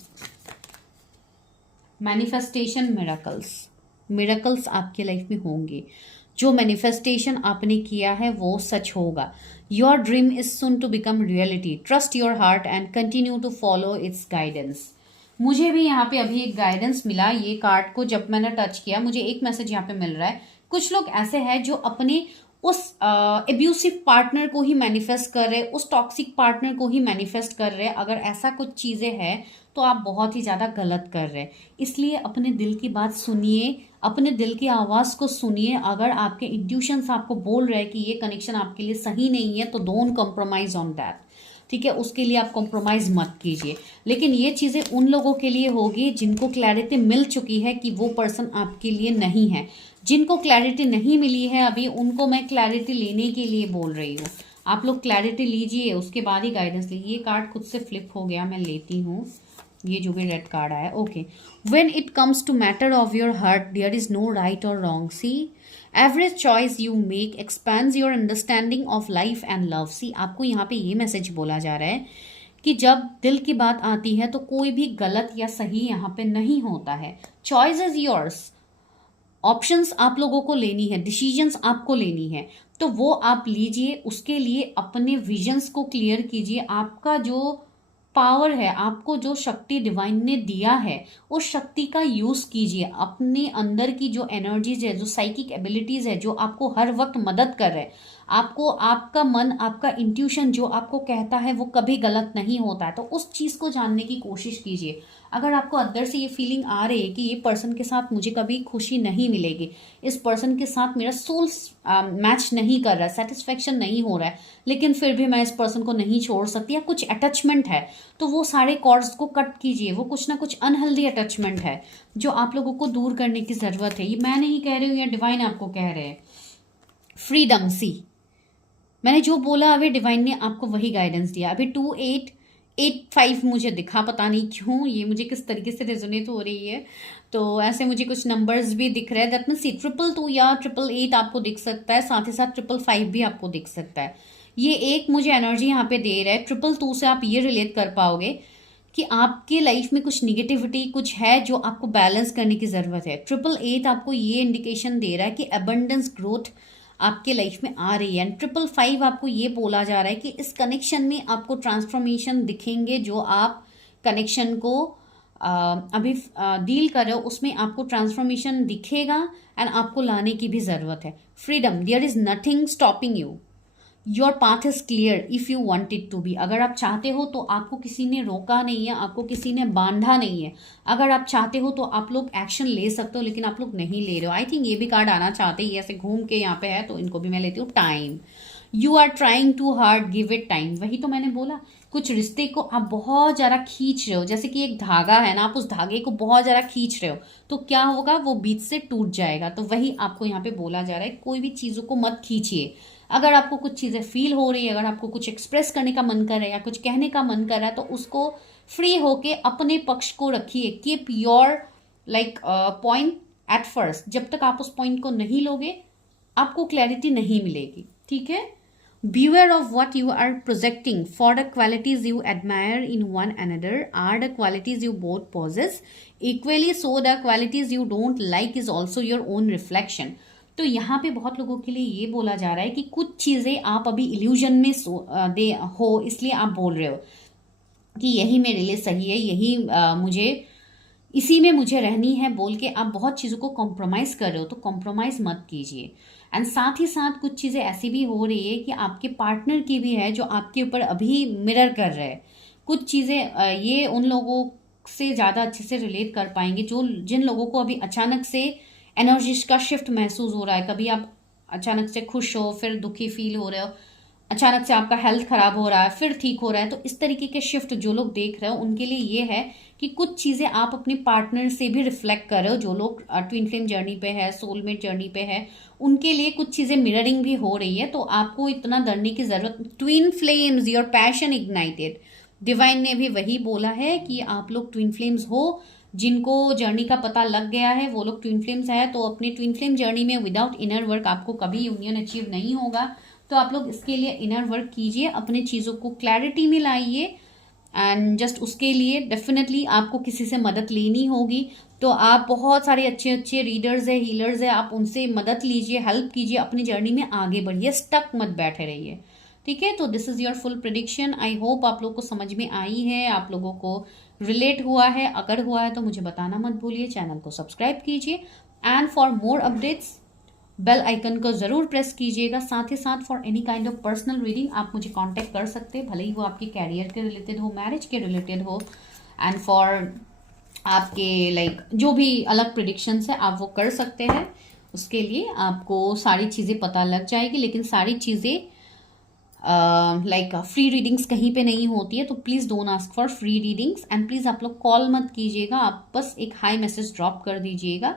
मैनिफेस्टेशन मिरेकल्स, मिरेकल्स आपके लाइफ में होंगे। जो मैनिफेस्टेशन आपने किया है वो सच होगा। Your dream is soon to become reality. Trust your heart and continue to follow its guidance. मुझे भी यहाँ पे अभी एक गाइडेंस मिला, ये कार्ड को जब मैंने टच किया मुझे एक मैसेज यहाँ पे मिल रहा है। कुछ लोग ऐसे हैं जो अपने उस एब्यूसिव पार्टनर को ही मैनिफेस्ट कर रहे, उस टॉक्सिक पार्टनर को ही मैनिफेस्ट कर रहे। अगर ऐसा कुछ चीजें हैं तो आप बहुत ही ज्यादा गलत कर रहे हैं। इसलिए अपने दिल की बात सुनिए, अपने दिल की आवाज को सुनिए। अगर आपके इंट्यूशंस आपको बोल रहे हैं कि ये कनेक्शन आपके लिए सही नहीं है, तो डोंट कॉम्प्रोमाइज ऑन दैट। ठीक है, उसके लिए आप कॉम्प्रोमाइज मत कीजिए। लेकिन ये चीजें उन लोगों के लिए होगी जिनको क्लैरिटी मिल चुकी है कि वो पर्सन आपके लिए नहीं है। जिनको क्लैरिटी नहीं मिली है अभी, उनको मैं क्लैरिटी लेने के लिए बोल रही हूँ। आप लोग क्लैरिटी लीजिए, उसके बाद ही गाइडेंस लीजिए। ये कार्ड खुद से फ्लिप हो गया, मैं लेती हूँ। ये जो भी रेड कार्ड आया, okay. When it comes to matter of your heart there is no right or wrong. See every choice you make expands your understanding of life and love. See आपको यहाँ पे ये मैसेज बोला जा रहा है कि जब दिल की बात आती है तो कोई भी गलत या सही यहाँ पे नहीं होता है। Choice is yours. ऑप्शंस आप लोगों को लेनी है, डिसीजंस आपको लेनी है, तो वो आप लीजिए। उसके लिए अपने विजन्स को क्लियर कीजिए। आपका जो पावर है, आपको जो शक्ति डिवाइन ने दिया है, उस शक्ति का यूज कीजिए। अपने अंदर की जो एनर्जीज है, जो साइकिक एबिलिटीज है, जो आपको हर वक्त मदद कर रहे हैं, आपको आपका मन, आपका इंट्यूशन जो आपको कहता है वो कभी गलत नहीं होता है, तो उस चीज को जानने की कोशिश कीजिए। अगर आपको अंदर से ये फीलिंग आ रही है कि ये पर्सन के साथ मुझे कभी खुशी नहीं मिलेगी, इस पर्सन के साथ मेरा सोल मैच नहीं कर रहा है, सेटिस्फेक्शन नहीं हो रहा है, लेकिन फिर भी मैं इस पर्सन को नहीं छोड़ सकती, या कुछ अटैचमेंट है, तो वो सारे कॉर्ड्स को कट कीजिए। वो कुछ ना कुछ अनहेल्दी अटैचमेंट है जो आप लोगों को दूर करने की जरूरत है। ये मैं नहीं कह रही हूँ, या डिवाइन आपको कह रहे हैं। फ्रीडम, सी मैंने जो बोला अभी डिवाइन ने आपको वही गाइडेंस दिया। अभी 2, 8 8 5 मुझे दिखा, पता नहीं क्यों, ये मुझे किस तरीके से रेजोनेट हो रही है। तो ऐसे मुझे कुछ नंबर्स भी दिख रहे हैं, दैट मीन्स 222 या 888 आपको दिख सकता है, साथ ही साथ 555 भी आपको दिख सकता है। ये एक मुझे एनर्जी यहाँ पे दे रहा है। 222 से आप ये रिलेट कर पाओगे कि आपके लाइफ में कुछ निगेटिविटी कुछ है जो आपको बैलेंस करने की ज़रूरत है। 888 आपको ये इंडिकेशन दे रहा है कि अबंडेंस ग्रोथ आपके लाइफ में आ रही है। एंड 555 आपको ये बोला जा रहा है कि इस कनेक्शन में आपको ट्रांसफॉर्मेशन दिखेंगे, जो आप कनेक्शन को अभी डील कर रहे हो उसमें आपको ट्रांसफॉर्मेशन दिखेगा एंड आपको लाने की भी ज़रूरत है। Freedom, there is nothing stopping you, your path is clear if you want it to be. अगर आप चाहते हो तो आपको किसी ने रोका नहीं है, आपको किसी ने बांधा नहीं है। अगर आप चाहते हो तो आप लोग एक्शन ले सकते हो, लेकिन आप लोग नहीं ले रहे हो। आई थिंक ये भी कार्ड आना चाहते हैं, ऐसे घूम के यहाँ पे है, तो इनको भी मैं लेती हूँ। Time, you are trying too hard, give it time. वही तो मैंने बोला, कुछ रिश्ते को आप बहुत ज़्यादा खींच रहे हो, जैसे कि एक धागा है ना, आप उस धागे को बहुत ज़्यादा खींच रहे हो, तो क्या होगा, वो बीच से टूट जाएगा। तो वही आपको यहाँ पे बोला जा रहा है, कोई भी चीज़ों को मत खींचिए। अगर आपको कुछ चीज़ें फील हो रही है, अगर आपको कुछ एक्सप्रेस करने का मन कर रहा है या कुछ कहने का मन कर रहा है, तो उसको फ्री होके अपने पक्ष को रखिए। Keep your like point at first. जब तक आप उस पॉइंट को नहीं लोगे आपको क्लैरिटी नहीं मिलेगी, ठीक है। Beware of what you are projecting, for the qualities you admire in one another are the qualities you both possess. Equally so, the qualities you don't like is also your own reflection. तो यहाँ पे बहुत लोगों के लिए ये बोला जा रहा है कि कुछ चीज़ें आप अभी इल्यूजन में दे हो, इसलिए आप बोल रहे हो कि यही मेरे लिए सही है, यही मुझे इसी में मुझे रहनी है, बोल के आप बहुत चीज़ों को कॉम्प्रोमाइज़ कर रहे हो। तो कॉम्प्रोमाइज़ मत कीजिए। एंड साथ ही साथ कुछ चीज़ें ऐसी भी हो रही है कि आपके पार्टनर की भी है जो आपके ऊपर अभी मिरर कर रहे हैं। कुछ चीज़ें ये उन लोगों से ज़्यादा अच्छे से रिलेट कर पाएंगे जो जिन लोगों को अभी अचानक से एनर्जी का शिफ्ट महसूस हो रहा है। कभी आप अचानक से खुश हो, फिर दुखी फील हो रहे हो, अचानक से आपका हेल्थ खराब हो रहा है, फिर ठीक हो रहा है। तो इस तरीके के शिफ्ट जो लोग देख रहे हो उनके लिए ये है कि कुछ चीज़ें आप अपने पार्टनर से भी रिफ्लेक्ट कर रहे हो। जो लोग ट्विन फ्लेम जर्नी पे है, सोलमेट जर्नी पे है, उनके लिए कुछ चीज़ें मिररिंग भी हो रही है। तो आपको इतना डरने की ज़रूरत। Twin flames, your passion ignited. Divine ने भी वही बोला है कि आप लोग ट्विन फ्लेम्स हो। जिनको जर्नी का पता लग गया है वो लोग ट्विन फ्लेम्स है। तो अपने ट्विन फ्लेम जर्नी में विदाउट इनर वर्क आपको कभी यूनियन अचीव नहीं होगा। तो आप लोग इसके लिए इनर वर्क कीजिए, अपने चीज़ों को क्लैरिटी में लाइए। एंड जस्ट उसके लिए डेफिनेटली आपको किसी से मदद लेनी होगी। तो आप बहुत सारे अच्छे अच्छे रीडर्स है, हीलर्स है, आप उनसे मदद लीजिए, हेल्प कीजिए, अपनी जर्नी में आगे बढ़िए, स्टक मत बैठे रहिए, ठीक है। तो this is your full prediction. I hope आप लोग को समझ में आई है, आप लोगों को रिलेट हुआ है। अगर हुआ है तो मुझे बताना मत भूलिए, चैनल को सब्सक्राइब कीजिए and for more updates bell icon को ज़रूर प्रेस कीजिएगा। साथ ही साथ for any kind of personal reading आप मुझे कांटेक्ट कर सकते हैं, भले ही वो आपके कैरियर के रिलेटेड हो, मैरिज के रिलेटेड हो, एंड फॉर आपके लाइक जो भी अलग प्रिडिक्शंस है आप वो कर सकते हैं। उसके लिए आपको सारी चीज़ें पता लग जाएगी, लेकिन सारी चीज़ें लाइक फ्री रीडिंग्स कहीं पे नहीं होती है। तो please don't ask for free readings and please आप लोग कॉल मत कीजिएगा, आप बस एक हाई मैसेज ड्रॉप कर दीजिएगा।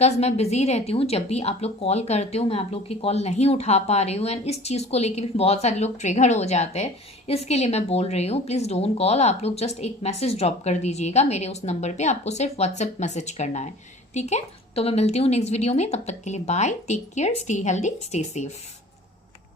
बिकॉज मैं बिजी रहती हूँ, जब भी आप लोग कॉल करते हो मैं आप लोग की कॉल नहीं उठा पा रही हूँ। एंड इस चीज़ को लेके भी बहुत सारे लोग ट्रिगर हो जाते हैं, इसके लिए मैं बोल रही हूँ प्लीज़ डोंट कॉल। आप लोग जस्ट एक मैसेज ड्रॉप कर दीजिएगा मेरे उस नंबर पे, आपको सिर्फ व्हाट्सएप मैसेज करना है, ठीक है। तो मैं मिलती हूँ नेक्स्ट वीडियो में, तब तक के लिए bye, take care, stay healthy, stay safe.